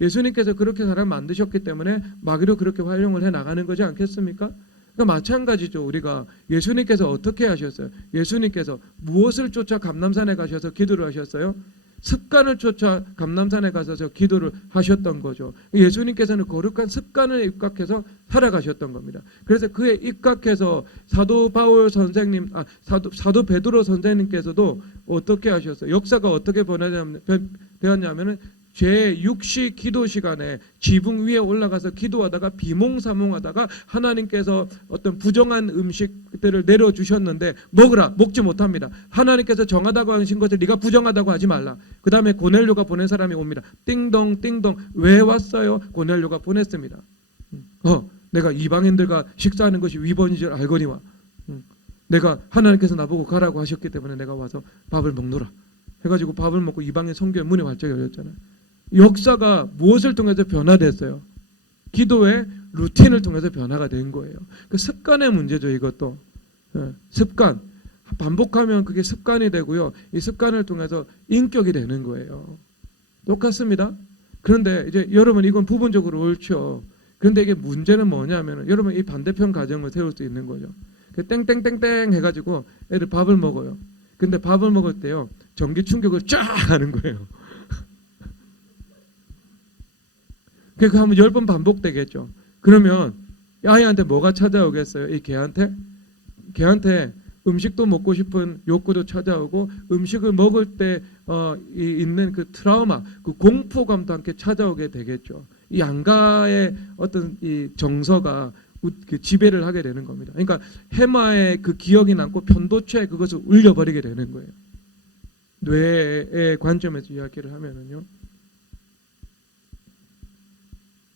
예수님께서 그렇게 사람 만드셨기 때문에 마귀로 그렇게 활용을 해 나가는 거지 않겠습니까? 그러니까 마찬가지죠. 우리가 예수님께서 어떻게 하셨어요? 예수님께서 무엇을 쫓아 감람산에 가셔서 기도를 하셨어요? 습관을 쫓아 감람산에 가서 저 기도를 하셨던 거죠. 예수님께서는 거룩한 습관을 입각해서 살아가셨던 겁니다. 그래서 그에 입각해서 사도 바울 선생님, 사도 베드로 선생님께서도 어떻게 하셨어요? 역사가 어떻게 되었냐면은 제6시 기도 시간에 지붕 위에 올라가서 기도하다가 비몽사몽하다가 하나님께서 어떤 부정한 음식들을 내려주셨는데 먹으라, 먹지 못합니다. 하나님께서 정하다고 하신 것을 네가 부정하다고 하지 말라. 그 다음에 고넬료가 보낸 사람이 옵니다. 띵동 띵동, 왜 왔어요? 고넬료가 보냈습니다. 내가 이방인들과 식사하는 것이 위법인 줄 알거니와 내가 하나님께서 나보고 가라고 하셨기 때문에 내가 와서 밥을 먹노라 해가지고 밥을 먹고 이방인 성교의 문이 활짝 열렸잖아요. 역사가 무엇을 통해서 변화됐어요? 기도의 루틴을 통해서 변화가 된 거예요. 그 습관의 문제죠. 이것도 습관, 반복하면 그게 습관이 되고요. 이 습관을 통해서 인격이 되는 거예요. 똑같습니다. 그런데 이제 여러분 이건 부분적으로 옳죠. 그런데 이게 문제는 뭐냐면 여러분 이 반대편 가정을 세울 수 있는 거죠. 땡땡땡땡 해가지고 애들 밥을 먹어요. 근데 밥을 먹을 때요 전기 충격을 쫙 하는 거예요. 그러니까 하면 10번 반복되겠죠. 그러면 아이한테 뭐가 찾아오겠어요? 이 개한테 음식도 먹고 싶은 욕구도 찾아오고 음식을 먹을 때 있는 그 트라우마, 그 공포감도 함께 찾아오게 되겠죠. 이 양가의 어떤 이 정서가 그 지배를 하게 되는 겁니다. 그러니까 해마의 그 기억이 남고 편도체에 그것을 울려버리게 되는 거예요. 뇌의 관점에서 이야기를 하면은요.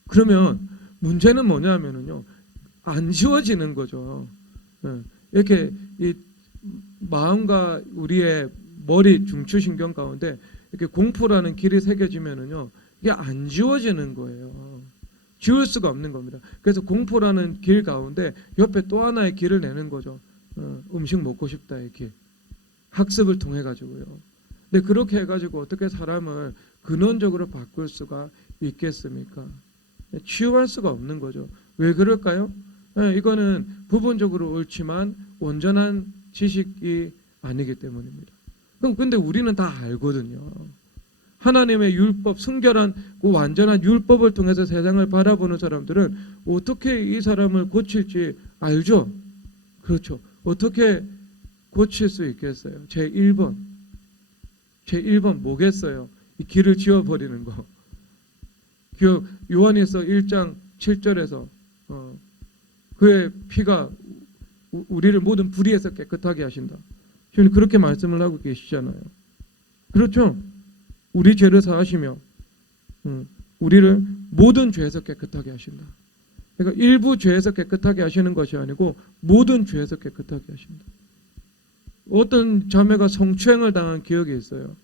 그러면 문제는 뭐냐면은요. 안 지워지는 거죠. 이렇게 이 마음과 우리의 머리 중추신경 가운데 이렇게 공포라는 길이 새겨지면은요. 이게 안 지워지는 거예요. 지울 수가 없는 겁니다. 그래서 공포라는 길 가운데 옆에 또 하나의 길을 내는 거죠. 음식 먹고 싶다의 길. 학습을 통해 가지고요. 근데 그렇게 해가지고 어떻게 사람을 근원적으로 바꿀 수가 있겠습니까? 치유할 수가 없는 거죠. 왜 그럴까요? 이거는 부분적으로 옳지만 온전한 지식이 아니기 때문입니다. 그럼 근데 우리는 다 알거든요. 하나님의 율법, 순결한 그 완전한 율법을 통해서 세상을 바라보는 사람들은 어떻게 이 사람을 고칠지 알죠? 그렇죠. 어떻게 고칠 수 있겠어요? 제1번 뭐겠어요? 이 길을 지워버리는 거. 요한일서 1장 7절에서 그의 피가 우리를 모든 불의에서 깨끗하게 하신다. 주님 그렇게 말씀을 하고 계시잖아요. 그렇죠? 우리 죄를 사하시며 우리를 모든 죄에서 깨끗하게 하신다. 그러니까 일부 죄에서 깨끗하게 하시는 것이 아니고 모든 죄에서 깨끗하게 하신다. 어떤 자매가 성추행을 당한 기억이 있어요.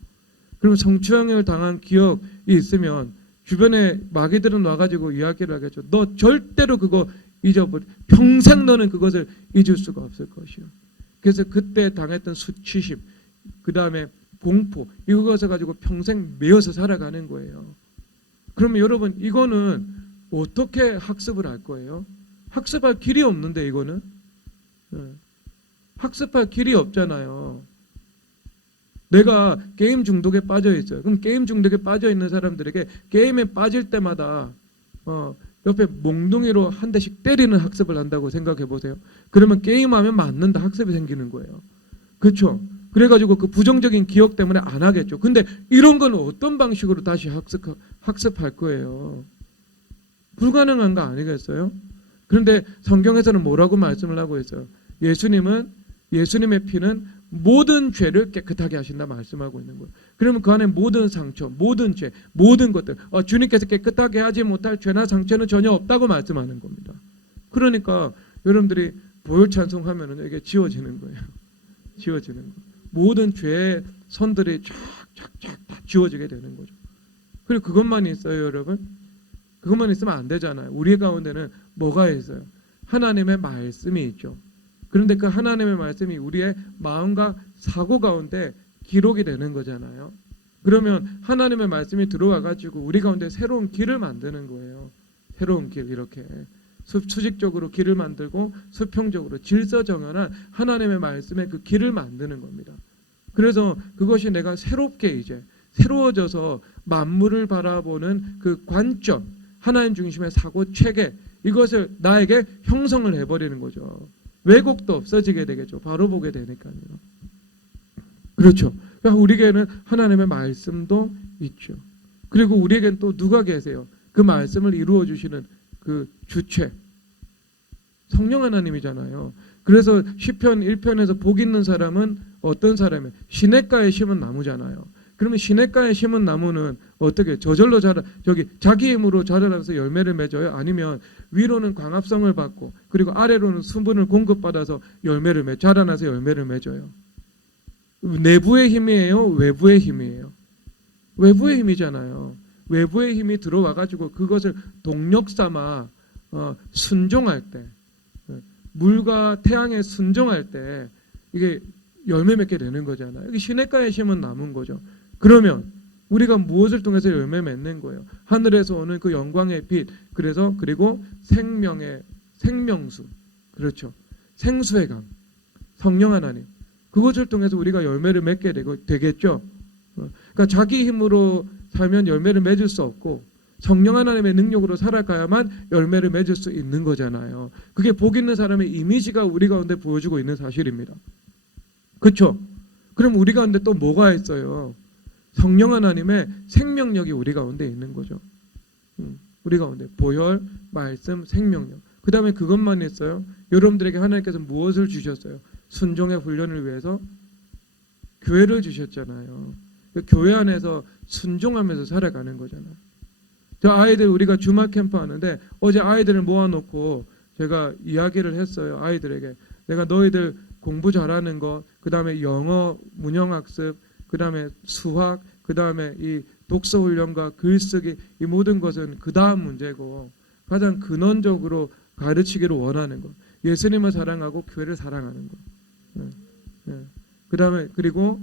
그러면 성추행을 당한 기억이 있으면 주변에 마귀들은 와가지고 이야기를 하겠죠. 너 절대로 그거 잊어버려. 평생 너는 그것을 잊을 수가 없을 것이요. 그래서 그때 당했던 수치심, 그 다음에 공포, 이것을 가지고 평생 매여서 살아가는 거예요. 그러면 여러분 이거는 어떻게 학습을 할 거예요? 학습할 길이 없는데 이거는 학습할 길이 없잖아요. 내가 게임 중독에 빠져 있어요. 그럼 게임 중독에 빠져 있는 사람들에게 게임에 빠질 때마다 옆에 몽둥이로 한 대씩 때리는 학습을 한다고 생각해 보세요. 그러면 게임하면 맞는다 학습이 생기는 거예요. 그렇죠? 그래가지고 그 부정적인 기억 때문에 안 하겠죠. 근데 이런 건 어떤 방식으로 다시 학습할 거예요? 불가능한 거 아니겠어요? 그런데 성경에서는 뭐라고 말씀을 하고 있어요? 예수님의 피는 모든 죄를 깨끗하게 하신다 말씀하고 있는 거예요. 그러면 그 안에 모든 상처, 모든 죄, 모든 것들 주님께서 깨끗하게 하지 못할 죄나 상처는 전혀 없다고 말씀하는 겁니다. 그러니까 여러분들이 보혈 찬송하면은 이게 지워지는 거예요. 지워지는 거. 모든 죄의 선들이 쫙쫙쫙 다 지워지게 되는 거죠. 그리고 그것만 있어요, 여러분? 그것만 있으면 안 되잖아요. 우리 가운데는 뭐가 있어요? 하나님의 말씀이 있죠. 그런데 그 하나님의 말씀이 우리의 마음과 사고 가운데 기록이 되는 거잖아요. 그러면 하나님의 말씀이 들어와가지고 우리 가운데 새로운 길을 만드는 거예요. 새로운 길 이렇게 수직적으로 길을 만들고 수평적으로 질서정연한 하나님의 말씀의 그 길을 만드는 겁니다. 그래서 그것이 내가 새롭게 이제 새로워져서 만물을 바라보는 그 관점, 하나님 중심의 사고 체계, 이것을 나에게 형성을 해버리는 거죠. 왜곡도 없어지게 되겠죠. 바로 보게 되니까요. 그렇죠. 그러니까 우리에게는 하나님의 말씀도 있죠. 그리고 우리에게는 또 누가 계세요? 그 말씀을 이루어 주시는 그 주체, 성령 하나님이잖아요. 그래서 시편 1편에서 복 있는 사람은 어떤 사람이에요? 시냇가에 심은 나무잖아요. 그러면 시냇가에 심은 나무는 어떻게 저절로 자기 힘으로 자라나면서 열매를 맺어요? 아니면 위로는 광합성을 받고 그리고 아래로는 수분을 공급받아서 자라나서 열매를 맺어요? 내부의 힘이에요? 외부의 힘이에요? 외부의 힘이잖아요. 외부의 힘이 들어와가지고 그것을 동력 삼아 순종할 때, 물과 태양에 순종할 때 이게 열매 맺게 되는 거잖아요. 이게 시냇가에 심은 나무인 거죠. 그러면 우리가 무엇을 통해서 열매 맺는 거예요? 하늘에서 오는 그 영광의 빛, 그리고 생명수, 그렇죠. 생수의 강, 성령 하나님, 그것을 통해서 우리가 열매를 맺게 되겠죠. 그러니까 자기 힘으로 살면 열매를 맺을 수 없고 성령 하나님의 능력으로 살아가야만 열매를 맺을 수 있는 거잖아요. 그게 복 있는 사람의 이미지가 우리 가운데 보여주고 있는 사실입니다. 그렇죠? 그럼 우리 가운데 또 뭐가 있어요? 성령 하나님의 생명력이 우리 가운데 있는 거죠. 우리 가운데 보혈, 말씀, 생명력. 그 다음에 그것만 있어요? 여러분들에게 하나님께서 무엇을 주셨어요? 순종의 훈련을 위해서 교회를 주셨잖아요. 교회 안에서 순종하면서 살아가는 거잖아요. 저 아이들 우리가 주말 캠프 하는데 어제 아이들을 모아놓고 제가 이야기를 했어요. 아이들에게 내가 너희들 공부 잘하는 거, 그 다음에 영어 문형학습, 그 다음에 수학, 그 다음에 이 독서 훈련과 글쓰기, 이 모든 것은 그 다음 문제고 가장 근원적으로 가르치기를 원하는 거, 예수님을 사랑하고 교회를 사랑하는 거. 그 다음에 그리고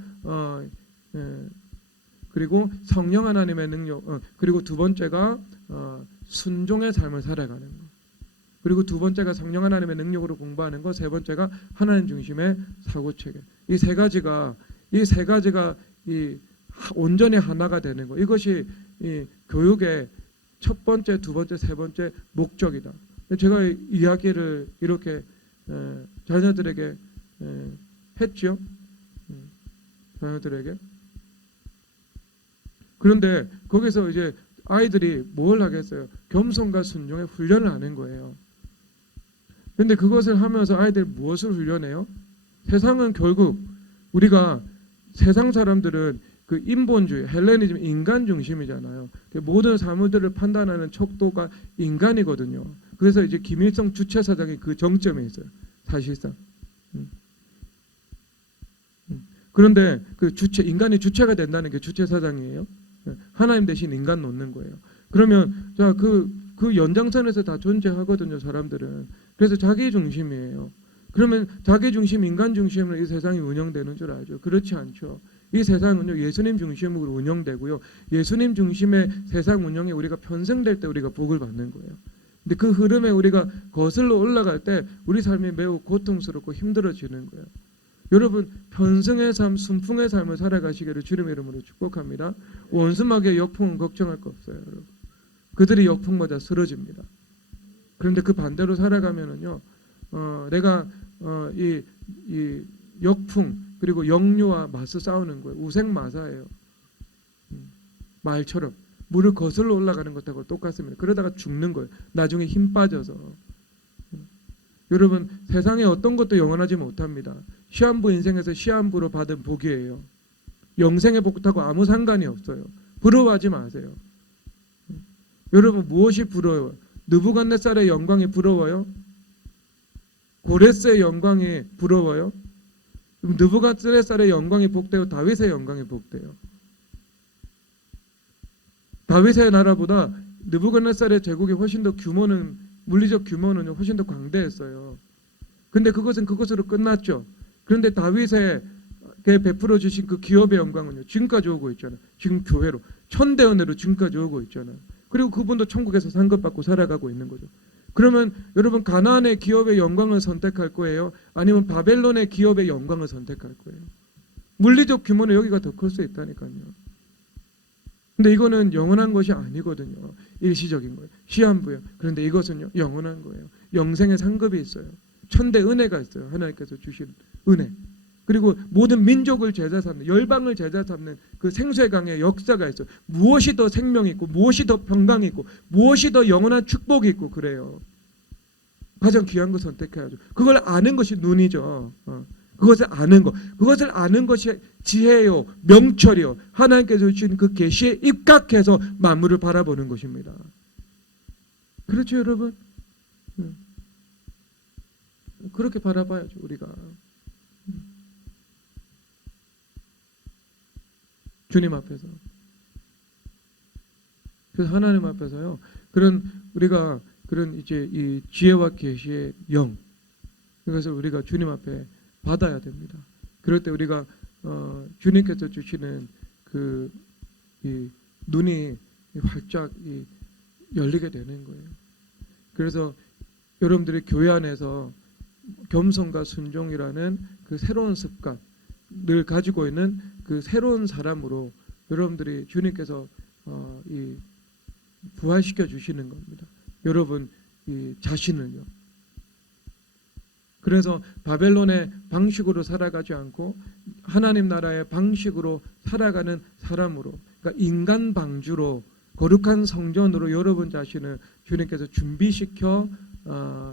성령 하나님의 능력, 그리고 두 번째가 순종의 삶을 살아가는 거. 그리고 두 번째가 성령 하나님의 능력으로 공부하는 거. 세 번째가 하나님 중심의 사고체계. 이 세 가지가 온전히 하나가 되는 거. 이것이 이 교육의 첫 번째, 두 번째, 세 번째 목적이다. 제가 이야기를 이렇게 자녀들에게 했죠. 자녀들에게. 그런데 거기서 이제 아이들이 뭘 하겠어요? 겸손과 순종의 훈련을 하는 거예요. 그런데 그것을 하면서 아이들이 무엇을 훈련해요? 세상은 결국 우리가 세상 사람들은 그 인본주의, 헬레니즘, 인간 중심이잖아요. 모든 사물들을 판단하는 척도가 인간이거든요. 그래서 이제 김일성 주체사상이 그 정점에 있어요. 사실상. 그런데 그 인간이 주체가 된다는 게 주체사상이에요. 하나님 대신 인간 놓는 거예요. 그러면 자, 그 연장선에서 다 존재하거든요, 사람들은. 그래서 자기 중심이에요. 그러면 자기 중심, 인간 중심으로 이 세상이 운영되는 줄 알죠? 그렇지 않죠. 이 세상은요, 예수님 중심으로 운영되고요. 예수님 중심의 세상 운영에 우리가 편승될 때 우리가 복을 받는 거예요. 근데 그 흐름에 우리가 거슬러 올라갈 때 우리 삶이 매우 고통스럽고 힘들어지는 거예요. 여러분, 편승의 삶, 순풍의 삶을 살아가시기를 주님의 이름으로 축복합니다. 원수마귀의 역풍은 걱정할 거 없어요, 여러분. 그들이 역풍마다 쓰러집니다. 그런데 그 반대로 살아가면은요, 내가 이 역풍 그리고 역류와 맞서 싸우는 거예요. 우생마사예요. 말처럼 물을 거슬러 올라가는 것하고 똑같습니다. 그러다가 죽는 거예요. 나중에 힘 빠져서. 여러분, 세상에 어떤 것도 영원하지 못합니다. 시한부 인생에서 시한부로 받은 복이에요. 영생의 복하고 아무 상관이 없어요. 부러워하지 마세요. 여러분, 무엇이 부러워요? 느부갓네살의 영광이 부러워요? 고레스의 영광이 부러워요? 느부갓네살의 영광이 복되고 다윗의 영광이 복돼요. 다윗의 나라보다 느부갓네살의 제국이 훨씬 더 물리적 규모는 훨씬 더 광대했어요. 근데 그것은 그것으로 끝났죠. 그런데 다윗에게 베풀어 주신 그 기업의 영광은요, 지금까지 오고 있잖아요. 지금 교회로 천대원으로 지금까지 오고 있잖아요. 그리고 그분도 천국에서 상급받고 살아가고 있는 거죠. 그러면 여러분, 가나안의 기업의 영광을 선택할 거예요? 아니면 바벨론의 기업의 영광을 선택할 거예요? 물리적 규모는 여기가 더 클 수 있다니까요. 근데 이거는 영원한 것이 아니거든요. 일시적인 거예요. 시한부예요. 그런데 이것은 영원한 거예요. 영생의 상급이 있어요. 천대 은혜가 있어요. 하나님께서 주신 은혜. 그리고 모든 민족을 제자 삼는, 열방을 제자 삼는 그 생수의 강의 역사가 있어요. 무엇이 더 생명이 있고, 무엇이 더 평강이 있고, 무엇이 더 영원한 축복이 있고 그래요. 가장 귀한 거 선택해야죠. 그걸 아는 것이 눈이죠. 그것을 아는 것, 그것을 아는 것이 지혜요, 명철이요, 하나님께서 주신 그 계시에 입각해서 만물을 바라보는 것입니다. 그렇죠, 여러분? 그렇게 바라봐야죠, 우리가. 주님 앞에서. 그래서 하나님 앞에서요, 우리가 그런 이제 이 지혜와 계시의 영, 이것을 우리가 주님 앞에 받아야 됩니다. 그럴 때 우리가 주님께서 주시는 이 눈이 활짝 열리게 되는 거예요. 그래서 여러분들이 교회 안에서 겸손과 순종이라는 그 새로운 습관을 가지고 있는 그 새로운 사람으로 여러분들이 주님께서 부활시켜 주시는 겁니다. 여러분 이 자신을요. 그래서 바벨론의 방식으로 살아가지 않고 하나님 나라의 방식으로 살아가는 사람으로, 그러니까 인간 방주로, 거룩한 성전으로 여러분 자신을 주님께서 준비시켜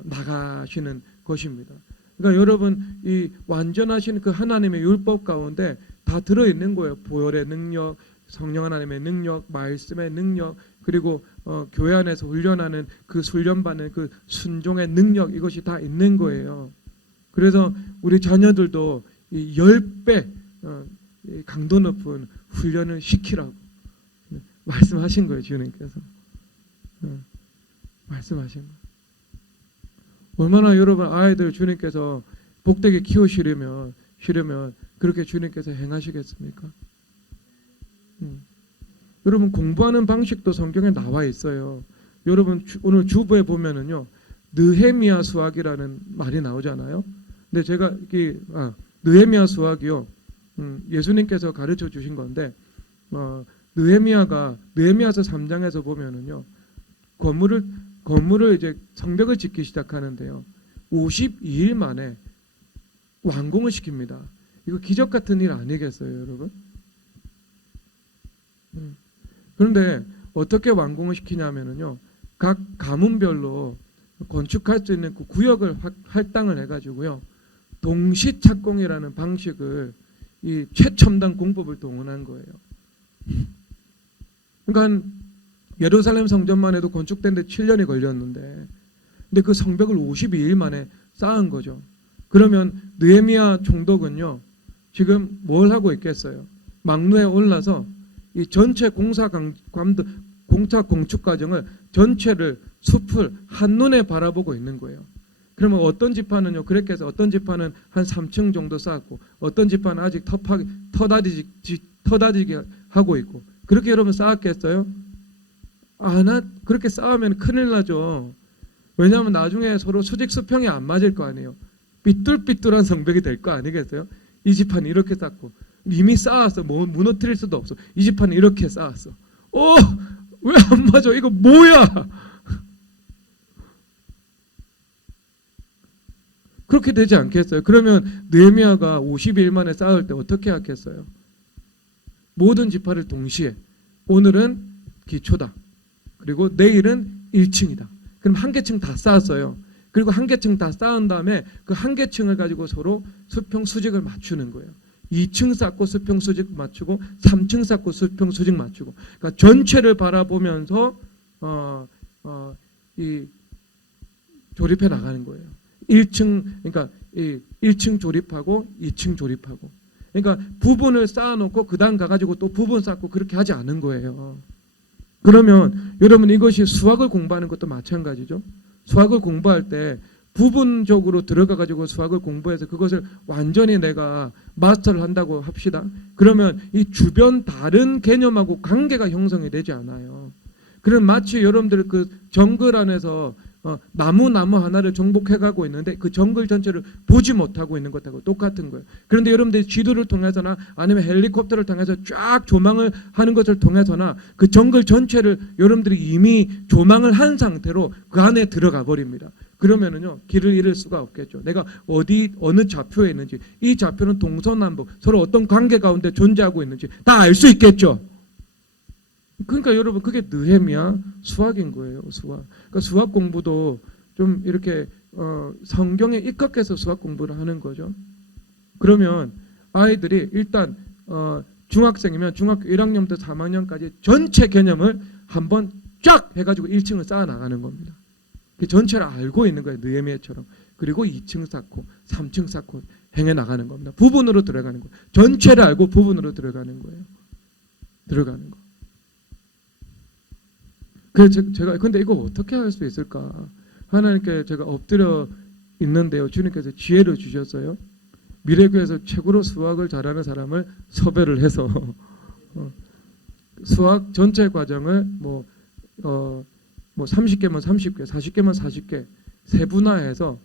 나가시는 것입니다. 그러니까 여러분 이 완전하신 그 하나님의 율법 가운데 다 들어있는 거예요. 보혈의 능력, 성령 하나님의 능력, 말씀의 능력, 그리고 교회 안에서 훈련하는 그 훈련받는 그 순종의 능력, 이것이 다 있는 거예요. 그래서 우리 자녀들도 이 10배 강도 높은 훈련을 시키라고 말씀하신 거예요. 주님께서 말씀하신 거예요. 얼마나 여러분 아이들 주님께서 복되게 키우시려면 그렇게 주님께서 행하시겠습니까? 여러분 공부하는 방식도 성경에 나와 있어요. 여러분 오늘 주부에 보면은요, 느헤미야 수학이라는 말이 나오잖아요. 근데 제가 느헤미야 수학이요, 예수님께서 가르쳐 주신 건데, 느헤미야서 3장에서 보면은요, 건물을 이제 성벽을 짓기 시작하는데요, 52일 만에 완공을 시킵니다. 이거 기적 같은 일 아니겠어요, 여러분? 그런데 어떻게 완공을 시키냐면요, 각 가문별로 건축할 수 있는 그 구역을 할당을 해가지고요, 동시착공이라는 방식을, 이 최첨단 공법을 동원한 거예요. 그러니까 예루살렘 성전만 해도 건축된 데 7년이 걸렸는데, 근데 그 성벽을 52일 만에 쌓은 거죠. 그러면 느헤미야 총독은요, 지금 뭘 하고 있겠어요? 막루에 올라서 이 전체 공사 건축 과정을 전체를 숲을 한눈에 바라보고 있는 거예요. 그러면 어떤 지파는요, 그렇게 해서 어떤 지파는 한 3층 정도 쌓았고, 어떤 지파는 아직 터다지게 하고 있고, 그렇게 여러분 쌓았겠어요? 그렇게 쌓으면 큰일 나죠. 왜냐하면 나중에 서로 수직 수평이 안 맞을 거 아니에요. 삐뚤삐뚤한 성벽이 될 거 아니겠어요? 이 지파는 이렇게 쌓고, 이미 쌓았어. 무너뜨릴 수도 없어. 이 지파는 이렇게 쌓았어. 왜 안 맞아? 이거 뭐야? 그렇게 되지 않겠어요? 그러면 느헤미야가 50일 만에 쌓을 때 어떻게 하겠어요? 모든 지파를 동시에, 오늘은 기초다, 그리고 내일은 1층이다. 그럼 한 개층 다 쌓았어요. 그리고 한 개층 다 쌓은 다음에 그 한 개층을 가지고 서로 수평 수직을 맞추는 거예요. 2층 쌓고 수평 수직 맞추고, 3층 쌓고 수평 수직 맞추고, 그러니까 전체를 바라보면서 이 조립해 나가는 거예요. 1층 조립하고 2층 조립하고, 그러니까 부분을 쌓아놓고 그 다음 가가지고 또 부분 쌓고, 그렇게 하지 않은 거예요. 그러면 여러분 이것이 수학을 공부하는 것도 마찬가지죠. 수학을 공부할 때 부분적으로 들어가가지고 수학을 공부해서 그것을 완전히 내가 마스터를 한다고 합시다. 그러면 이 주변 다른 개념하고 관계가 형성이 되지 않아요. 그럼 마치 여러분들 그 정글 안에서 나무 하나를 정복해가고 있는데 그 정글 전체를 보지 못하고 있는 것하고 똑같은 거예요. 그런데 여러분들이 지도를 통해서나 아니면 헬리콥터를 통해서 쫙 조망을 하는 것을 통해서나 그 정글 전체를 여러분들이 이미 조망을 한 상태로 그 안에 들어가 버립니다. 그러면은요 길을 잃을 수가 없겠죠. 내가 어느 좌표에 있는지, 이 좌표는 동서남북 서로 어떤 관계 가운데 존재하고 있는지 다 알 수 있겠죠. 그러니까 여러분 그게 느헤미야 수학인 거예요. 수학. 그러니까 수학 공부도 좀 이렇게 성경에 입각해서 수학 공부를 하는 거죠. 그러면 아이들이 일단 중학생이면 중학교 1학년부터 3학년까지 전체 개념을 한번 쫙 해가지고 1층을 쌓아 나가는 겁니다. 그 전체를 알고 있는 거예요. 느헤미야처럼. 그리고 2층 쌓고 3층 쌓고 행해 나가는 겁니다. 부분으로 들어가는 거예요. 전체를 알고 부분으로 들어가는 거예요. 들어가는 거. 그래서 제가 근데 이거 어떻게 할 수 있을까? 하나님께 제가 엎드려 있는데요. 주님께서 지혜를 주셨어요. 미래교회에서 최고로 수학을 잘하는 사람을 섭외를 해서 수학 전체 과정을 뭐 30개면 30개, 40개면 40개 세분화해서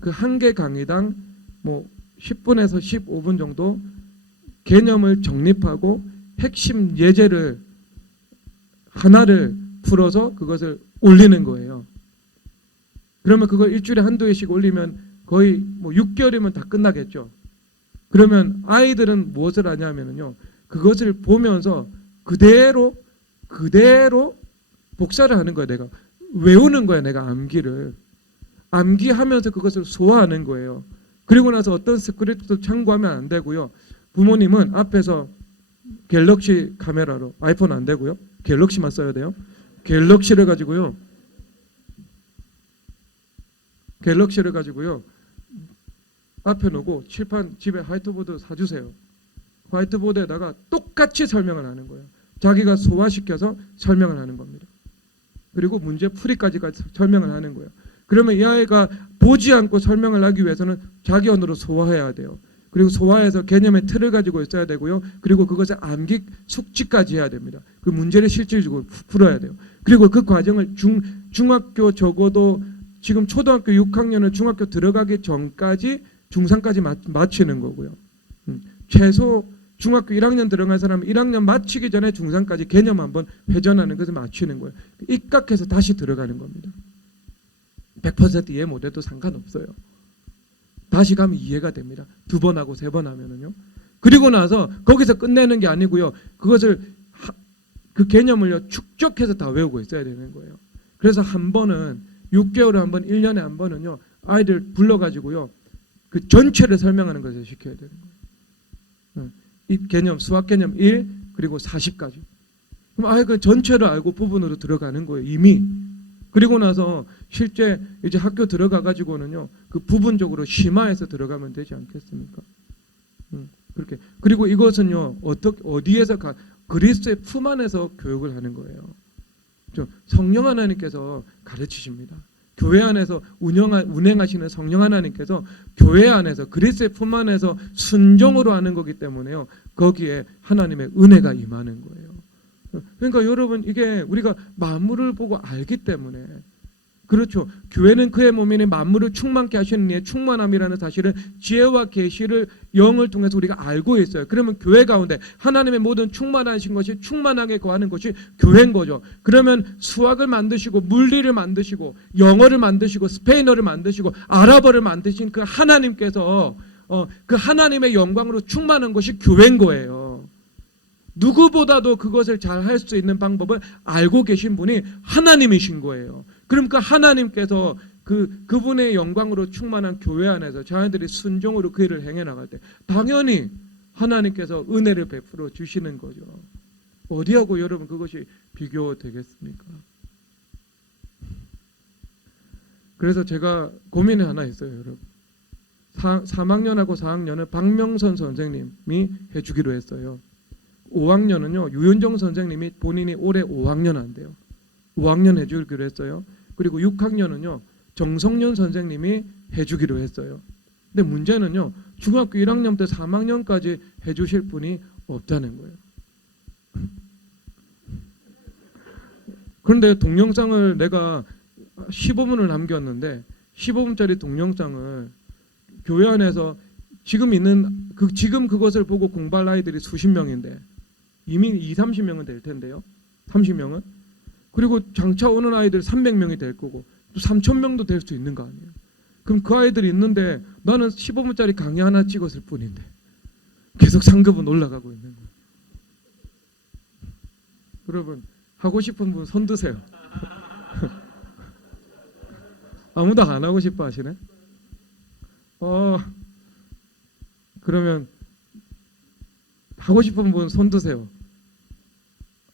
그 한 개 강의당 뭐 10분에서 15분 정도 개념을 정립하고 핵심 예제를 하나를 풀어서 그것을 올리는 거예요. 그러면 그걸 일주일에 한두 회씩 올리면 거의 뭐 6개월이면 다 끝나겠죠. 그러면 아이들은 무엇을 하냐면요. 그것을 보면서 그대로 복사를 하는 거예요. 내가 외우는 거예요. 내가 암기를. 암기하면서 그것을 소화하는 거예요. 그리고 나서 어떤 스크립트도 참고하면 안 되고요. 부모님은 앞에서 갤럭시 카메라로, 아이폰 안 되고요. 갤럭시만 써야 돼요. 갤럭시를 가지고요. 앞에 놓고 칠판 집에 화이트보드 사주세요. 화이트보드에다가 똑같이 설명을 하는 거예요. 자기가 소화시켜서 설명을 하는 겁니다. 그리고 문제 풀이까지 설명을 하는 거예요. 그러면 이 아이가 보지 않고 설명을 하기 위해서는 자기 언어로 소화해야 돼요. 그리고 소화해서 개념의 틀을 가지고 있어야 되고요. 그리고 그것을 암기 숙지까지 해야 됩니다. 그 문제를 실질적으로 풀어야 돼요. 그리고 그 과정을 중학교 적어도 지금 초등학교 6학년은 중학교 들어가기 전까지 중3까지 마치는 거고요. 최소 중학교 1학년 들어간 사람은 1학년 마치기 전에 중3까지 개념 한번 회전하는 것을 마치는 거예요. 입각해서 다시 들어가는 겁니다. 100% 이해 못해도 상관없어요. 다시 가면 이해가 됩니다. 2번 하고 3번 하면은요. 그리고 나서 거기서 끝내는 게 아니고요. 그것을 그 개념을요 축적해서 다 외우고 있어야 되는 거예요. 그래서 한 번은 6개월에 한 번, 1년에 한 번은요 아이들 불러가지고요 그 전체를 설명하는 것을 시켜야 되는 거예요. 이 개념, 수학 개념 1 그리고 40까지. 그럼 아예 그 전체를 알고 부분으로 들어가는 거예요 이미. 그리고 나서 실제 이제 학교 들어가 가지고는요 그 부분적으로 심화해서 들어가면 되지 않겠습니까? 그렇게. 그리고 이것은요 어디에서 그리스도의 품 안에서 교육을 하는 거예요. 성령 하나님께서 가르치십니다. 교회 안에서 운행하시는 성령 하나님께서 교회 안에서 그리스도의 품 안에서 순종으로 하는 거기 때문에요. 거기에 하나님의 은혜가 임하는 거예요. 그러니까 여러분 이게 우리가 만물을 보고 알기 때문에 그렇죠. 교회는 그의 몸이니 만물을 충만케 하시는 이의 충만함이라는 사실을 지혜와 계시를 영을 통해서 우리가 알고 있어요. 그러면 교회 가운데 하나님의 모든 충만하신 것이 충만하게 거하는 것이 교회인 거죠. 그러면 수학을 만드시고 물리를 만드시고 영어를 만드시고 스페인어를 만드시고 아랍어를 만드신 그 하나님께서 그 하나님의 영광으로 충만한 것이 교회인 거예요. 누구보다도 그것을 잘 할 수 있는 방법을 알고 계신 분이 하나님이신 거예요. 그럼 그 하나님께서 그분의 영광으로 충만한 교회 안에서 자녀들이 순종으로 그 일을 행해 나갈 때 당연히 하나님께서 은혜를 베풀어 주시는 거죠. 어디하고 여러분 그것이 비교되겠습니까? 그래서 제가 고민이 하나 있어요, 여러분. 3학년하고 4학년은 박명선 선생님이 해주기로 했어요. 5학년은요 유현정 선생님이 본인이 올해 5학년 한대요. 5학년 해주기로 했어요. 그리고 6학년은요 정성년 선생님이 해주기로 했어요. 근데 문제는요 중학교 1학년부터 3학년까지 해주실 분이 없다는 거예요. 그런데 동영상을 내가 15분을 남겼는데 15분짜리 동영상을 교회 안에서 지금 그것을 보고 공부할 아이들이 수십 명인데 이미 30명은 될 텐데요. 30명은. 그리고 장차 오는 아이들 300명이 될 거고 또 3,000명도 될 수 있는 거 아니에요. 그럼 그 아이들이 있는데 나는 15분짜리 강의 하나 찍었을 뿐인데 계속 상급은 올라가고 있는 거예요. 여러분 하고 싶은 분 손 드세요. 아무도 안 하고 싶어 하시네. 그러면 하고 싶은 분 손 드세요.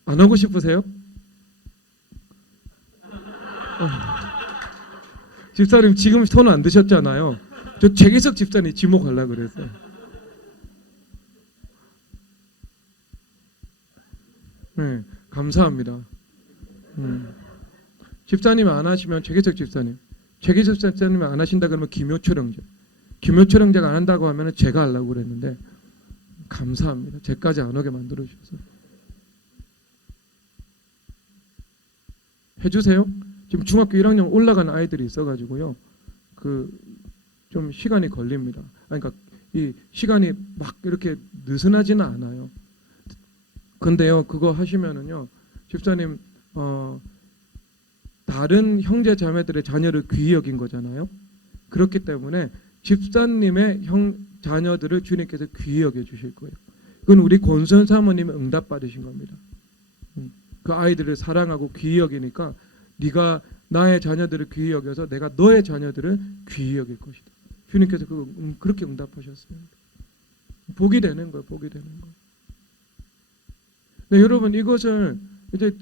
안 하고 싶으세요? 집사님 지금 손 안 드셨잖아요. 저 최기석 집사님 지목하려고 그랬어요. 네, 감사합니다. 집사님 안 하시면 최기석 집사님 안 하신다 그러면 김효철 형제가 안 한다고 하면 제가 하려고 그랬는데 감사합니다. 제까지 안 오게 만들어 주셔서 해주세요. 지금 중학교 1학년 올라가는 아이들이 있어가지고요. 좀 시간이 걸립니다. 그러니까 이 시간이 막 이렇게 느슨하지는 않아요. 근데요, 그거 하시면은요, 집사님 다른 형제 자매들의 자녀를 귀히 여긴 거잖아요. 그렇기 때문에 집사님의 자녀들을 주님께서 귀히 여겨 주실 거예요. 그건 우리 권선 사모님의 응답 받으신 겁니다. 그 아이들을 사랑하고 귀히 여기니까 네가 나의 자녀들을 귀히 여겨서 내가 너의 자녀들을 귀히 여길 것이다. 주님께서 그렇게 응답하셨어요. 복이 되는 거예요. 복이 되는 거예요. 네, 여러분 이것을 이제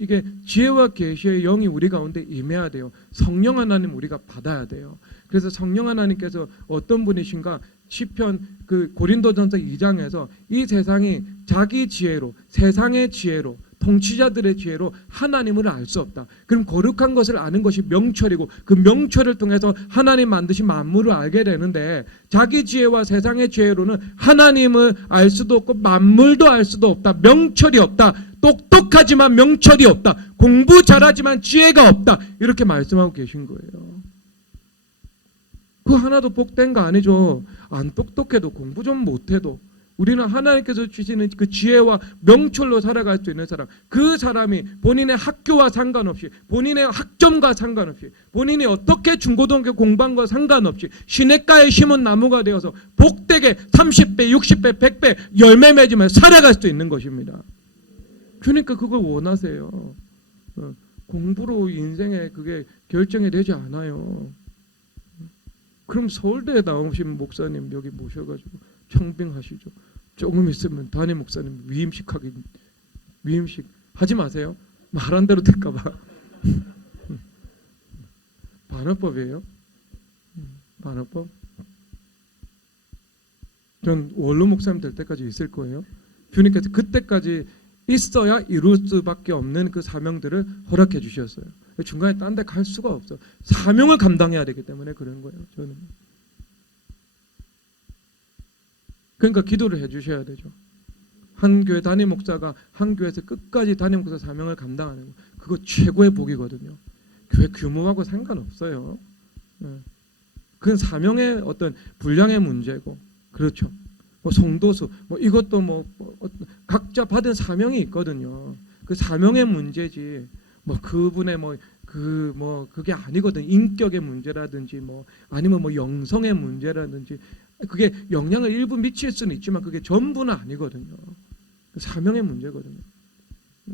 이게 지혜와 계시의 영이 우리 가운데 임해야 돼요. 성령 하나님 우리가 받아야 돼요. 그래서 성령 하나님께서 어떤 분이신가? 시편 고린도전서 2장에서 이 세상이 자기 지혜로 세상의 지혜로 통치자들의 지혜로 하나님을 알 수 없다. 그럼 거룩한 것을 아는 것이 명철이고 그 명철을 통해서 하나님 만드신 만물을 알게 되는데 자기 지혜와 세상의 지혜로는 하나님을 알 수도 없고 만물도 알 수도 없다. 명철이 없다. 똑똑하지만 명철이 없다. 공부 잘하지만 지혜가 없다. 이렇게 말씀하고 계신 거예요. 그 하나도 복된 거 아니죠. 안 똑똑해도 공부 좀 못해도 우리는 하나님께서 주시는 그 지혜와 명철로 살아갈 수 있는 사람, 그 사람이 본인의 학교와 상관없이 본인의 학점과 상관없이 본인이 어떻게 중고등학교 공부한 거 상관없이 시냇가에 심은 나무가 되어서 복되게 30배, 60배, 100배 열매 맺으며 살아갈 수 있는 것입니다. 그러니까 그걸 원하세요. 공부로 인생에 그게 결정이 되지 않아요. 그럼 서울대에 나오신 목사님 여기 모셔가지고 청빙하시죠. 조금 있으면 담임 목사님 위임식 하지 마세요. 말한 대로 될까봐. 반어법이에요. 반어법. 전 원로 목사님 될 때까지 있을 거예요. 주님께서 그때까지 있어야 이룰 수밖에 없는 그 사명들을 허락해 주셨어요. 중간에 딴 데 갈 수가 없어. 사명을 감당해야 되기 때문에 그런 거예요. 저는. 그러니까 기도를 해 주셔야 되죠. 한 교회 담임 목사가 한 교회에서 끝까지 담임 목사 사명을 감당하는 거, 그거 최고의 복이거든요. 교회 규모하고 상관없어요. 그건 사명의 어떤 분량의 문제고, 그렇죠. 성도수, 이것도 각자 받은 사명이 있거든요. 그 사명의 문제지. 그분의 그게 아니거든. 인격의 문제라든지 아니면 영성의 문제라든지 그게 영향을 일부 미칠 수는 있지만 그게 전부는 아니거든요. 사명의 문제거든요.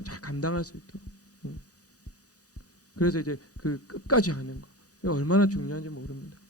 잘 감당할 수 있도록. 그래서 이제 그 끝까지 하는 거 얼마나 중요한지 모릅니다.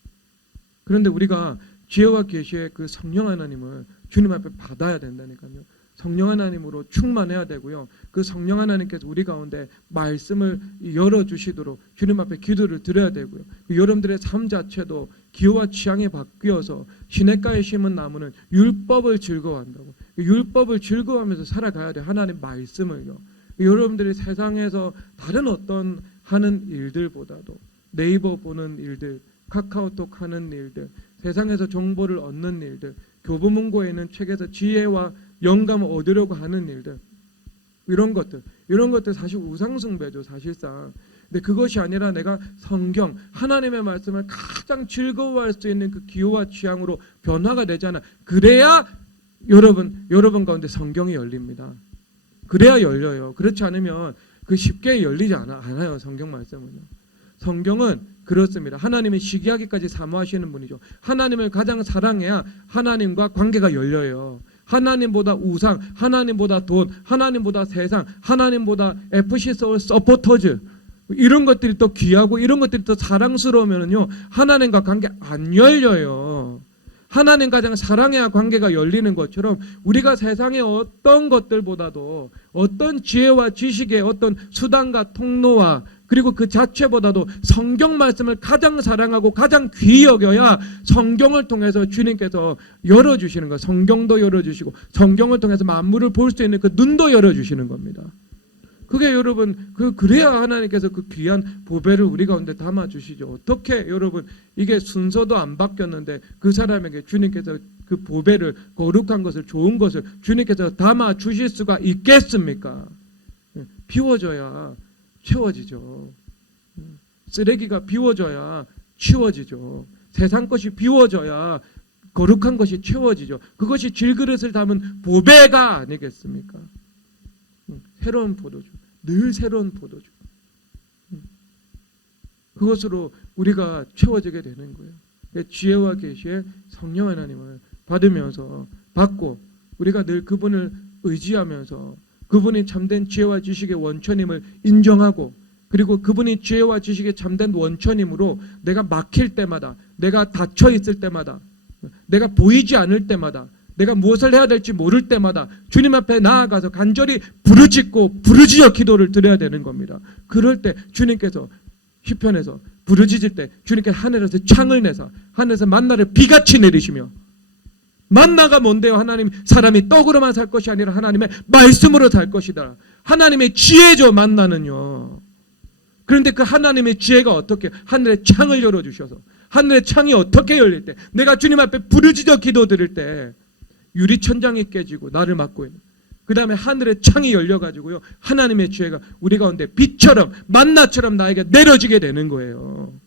그런데 우리가 지혜와 계시의 그 성령 하나님을 주님 앞에 받아야 된다니까요. 성령 하나님으로 충만해야 되고요. 그 성령 하나님께서 우리 가운데 말씀을 열어주시도록 주님 앞에 기도를 드려야 되고요. 여러분들의 삶 자체도 기호와 취향이 바뀌어서 시냇가에 심은 나무는 율법을 즐거워한다고. 율법을 즐거워하면서 살아가야 돼. 하나님 말씀을요. 여러분들이 세상에서 다른 어떤 하는 일들보다도 네이버 보는 일들, 카카오톡 하는 일들, 세상에서 정보를 얻는 일들, 교보문고에 있는 책에서 지혜와 영감을 얻으려고 하는 일들, 이런 것들 사실 우상숭배죠. 사실상 근데 그것이 아니라 내가 성경, 하나님의 말씀을 가장 즐거워할 수 있는 그 기호와 취향으로 변화가 되잖아. 그래야 여러분 가운데 성경이 열립니다. 그래야 열려요. 그렇지 않으면 그 쉽게 열리지 않아요. 성경 말씀은요. 성경은 그렇습니다. 하나님이 시기하기까지 사모하시는 분이죠. 하나님을 가장 사랑해야 하나님과 관계가 열려요. 하나님보다 우상, 하나님보다 돈, 하나님보다 세상, 하나님보다 FC 서울 서포터즈 이런 것들이 또 귀하고 이런 것들이 또 사랑스러우면요 하나님과 관계 안 열려요. 하나님 가장 사랑해야 관계가 열리는 것처럼 우리가 세상의 어떤 것들보다도 어떤 지혜와 지식의 어떤 수단과 통로와 그리고 그 자체보다도 성경 말씀을 가장 사랑하고 가장 귀히 여겨야 성경을 통해서 주님께서 열어주시는 거예요. 성경도 열어주시고 성경을 통해서 만물을 볼 수 있는 그 눈도 열어주시는 겁니다. 그게 여러분 그래야 하나님께서 그 귀한 보배를 우리 가운데 담아주시죠. 어떻게 여러분 이게 순서도 안 바뀌었는데 그 사람에게 주님께서 그 보배를 거룩한 것을 좋은 것을 주님께서 담아주실 수가 있겠습니까? 비워져야 채워지죠. 쓰레기가 비워져야 치워지죠. 세상 것이 비워져야 거룩한 것이 채워지죠. 그것이 질그릇을 담은 보배가 아니겠습니까? 새로운 포도주, 늘 새로운 포도주. 그것으로 우리가 채워지게 되는 거예요. 지혜와 계시의 성령 하나님을 받고 우리가 늘 그분을 의지하면서 그분이 참된 지혜와 지식의 원천임을 인정하고 그리고 그분이 지혜와 지식의 참된 원천임으로 내가 막힐 때마다 내가 닫혀 있을 때마다 내가 보이지 않을 때마다 내가 무엇을 해야 될지 모를 때마다 주님 앞에 나아가서 간절히 부르짖고 부르짖어 기도를 드려야 되는 겁니다. 그럴 때 주님께서 시편에서 부르짖을 때 주님께서 하늘에서 창을 내서 하늘에서 만나를 비같이 내리시며 만나가 뭔데요? 하나님 사람이 떡으로만 살 것이 아니라 하나님의 말씀으로 살 것이다. 하나님의 지혜죠 만나는요. 그런데 그 하나님의 지혜가 어떻게 하늘의 창을 열어주셔서 하늘의 창이 어떻게 열릴 때 내가 주님 앞에 부르짖어 기도 드릴 때 유리천장이 깨지고 나를 막고 있는 그 다음에 하늘의 창이 열려가지고요 하나님의 지혜가 우리 가운데 빛처럼 만나처럼 나에게 내려지게 되는 거예요.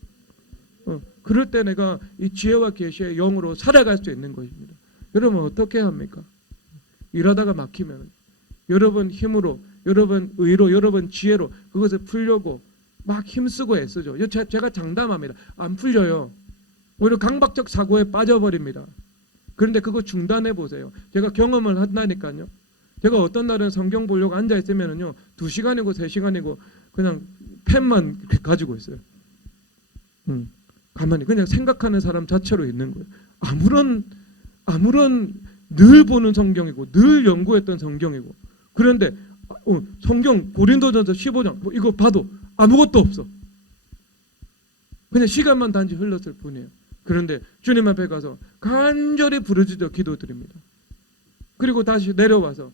그럴 때 내가 이 지혜와 계시의 영으로 살아갈 수 있는 것입니다. 여러분 어떻게 합니까? 일하다가 막히면 여러분 힘으로 여러분 의로 여러분 지혜로 그것을 풀려고 막 힘쓰고 애쓰죠. 제가 장담합니다. 안 풀려요. 오히려 강박적 사고에 빠져버립니다. 그런데 그거 중단해 보세요. 제가 경험을 한다니까요. 제가 어떤 날은 성경 보려고 앉아있으면요 2시간이고 3시간이고 그냥 펜만 가지고 있어요. 가만히 그냥 생각하는 사람 자체로 있는 거예요. 아무런 늘 보는 성경이고 늘 연구했던 성경이고 그런데 성경 고린도전서 15장 뭐 이거 봐도 아무것도 없어. 그냥 시간만 단지 흘렀을 뿐이에요. 그런데 주님 앞에 가서 간절히 부르짖어 기도드립니다. 그리고 다시 내려와서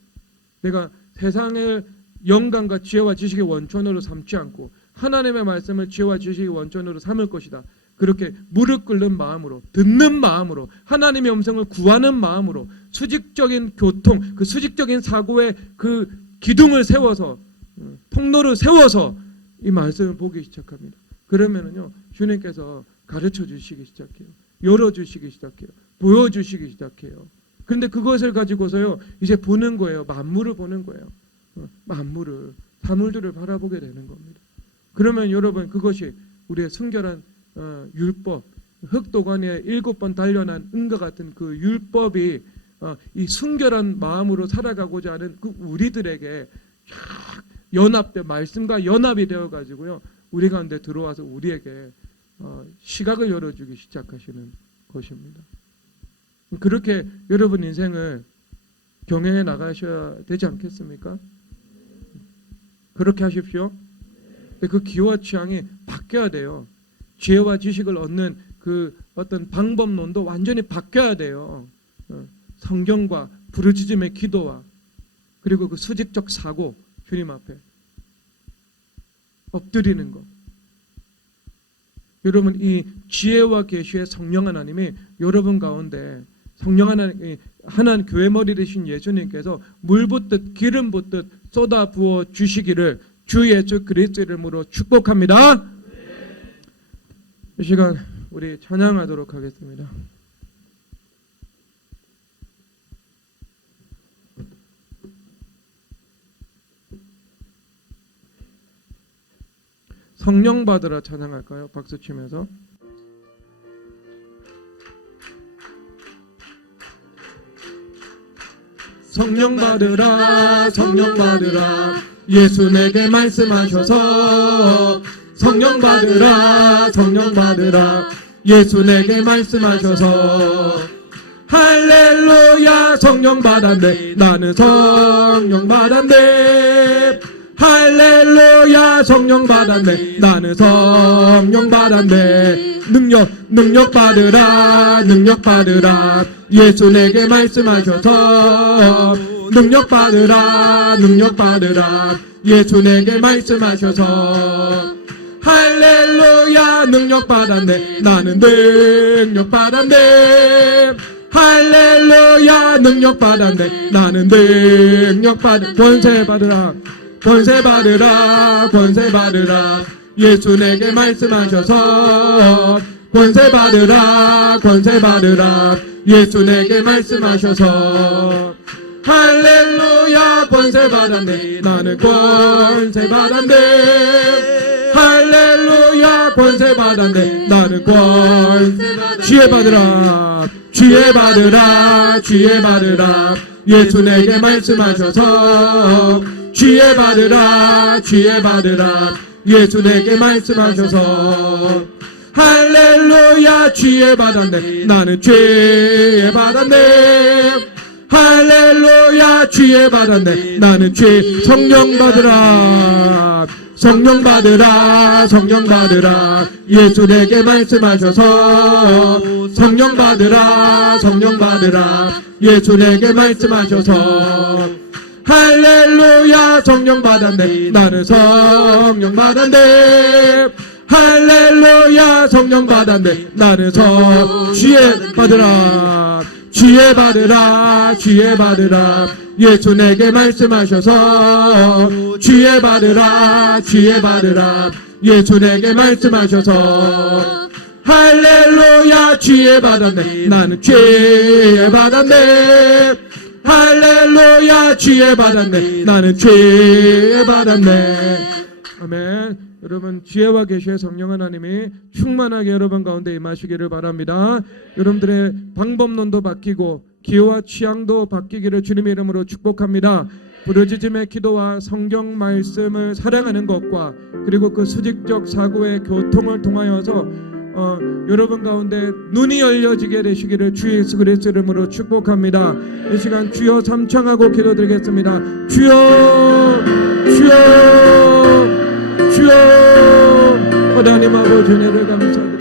내가 세상을 영광과 지혜와 지식의 원천으로 삼지 않고 하나님의 말씀을 지혜와 지식의 원천으로 삼을 것이다. 그렇게 무릎 꿇는 마음으로 듣는 마음으로 하나님의 음성을 구하는 마음으로 수직적인 교통 그 수직적인 사고의 그 기둥을 세워서 통로를 세워서 이 말씀을 보기 시작합니다. 그러면은요 주님께서 가르쳐 주시기 시작해요. 열어주시기 시작해요. 보여주시기 시작해요. 그런데 그것을 가지고서요 이제 보는 거예요. 만물을 보는 거예요. 만물을 사물들을 바라보게 되는 겁니다. 그러면 여러분 그것이 우리의 순결한 율법 흑도관에 7번 단련한 은과 같은 그 율법이 이 순결한 마음으로 살아가고자 하는 그 우리들에게 연합돼 말씀과 연합이 되어 가지고요 우리 가운데 들어와서 우리에게 시각을 열어주기 시작하시는 것입니다. 그렇게 여러분 인생을 경영해 나가셔야 되지 않겠습니까? 그렇게 하십시오. 근데 그 기호와 취향이 바뀌어야 돼요. 지혜와 지식을 얻는 그 어떤 방법론도 완전히 바뀌어야 돼요. 성경과 부르짖음의 기도와 그리고 그 수직적 사고 주님 앞에 엎드리는 것. 여러분 이 지혜와 계시의 성령 하나님이 여러분 가운데 성령 하나님 교회 머리 되신 예수님께서 물 붓듯 기름 붓듯 쏟아 부어 주시기를 주 예수 그리스도 이름으로 축복합니다. 이 시간 우리 찬양하도록 하겠습니다. 성령 받으라 찬양할까요? 박수 치면서. 성령 받으라, 성령 받으라, 예수 내게 말씀하셔서. 성령 받으라, 성령 받으라, 예수 내게 말씀하셔서. 할렐루야, 성령 받았네, 나는 성령 받았네. 할렐루야, 성령 받았네, 나는 성령 받았네. 능력 받으라, 능력 받으라, 예수 내게 말씀하셔서. 능력 받으라, 능력 받으라, 예수 내게 말씀하셔서. 할렐루야, 능력 받았네, 나는 능력 받았네. 할렐루야, 능력 받았네, 나는 능력 받았네. 권세 받으라, 권세 받으라, 권세 받으라, 예수 내게 말씀하셔서. 권세 받으라, 권세 받으라, 예수 내게 말씀하셔서. 할렐루야, 권세 받았네, 나는 권세 받았네. 할렐루야, 권세 받았네, 나는 권세 받았네. 지혜 받으라, 지혜 받으라, 지혜 받으라, 예수 내게 말씀하셔서. 지혜 받으라, 지혜 받으라, 예수 내게 말씀하셔서. 할렐루야, 지혜 받았네, 나는 지혜 받았네. 할렐루야, 지혜 받았네, 나는 성령 받으라, 성령 받으라, 성령 받으라, 예수 내게 말씀하셔서. 성령 받으라, 성령 받으라, 예수 내게 말씀하셔서. 할렐루야, 성령 받았네, 나는 성령 받았네. 할렐루야, 성령 받았네, 나는 지혜 받으라, 지혜 받으라, 지혜 받으라, 예수 내게 말씀하셔서. 지혜 받으라, 지혜 받으라, 예수 내게 말씀하셔서. 할렐루야, 지혜 받았네, 나는 지혜 받았네. 할렐루야, 지혜 받았네, 나는 지혜 받았네. 아멘. 여러분, 지혜와 계시의 성령 하나님이 충만하게 여러분 가운데 임하시기를 바랍니다. 여러분들의 방법론도 바뀌고 기호와 취향도 바뀌기를 주님의 이름으로 축복합니다. 부르짖음의 기도와 성경 말씀을 사랑하는 것과 그리고 그 수직적 사고의 교통을 통하여서 여러분 가운데 눈이 열려지게 되시기를 주 예수 그리스도 이름으로 축복합니다. 이 시간 주여 삼창하고 기도드리겠습니다. 주여, 주여, 주여. 하나님 아버지 은혜를 감사합니다.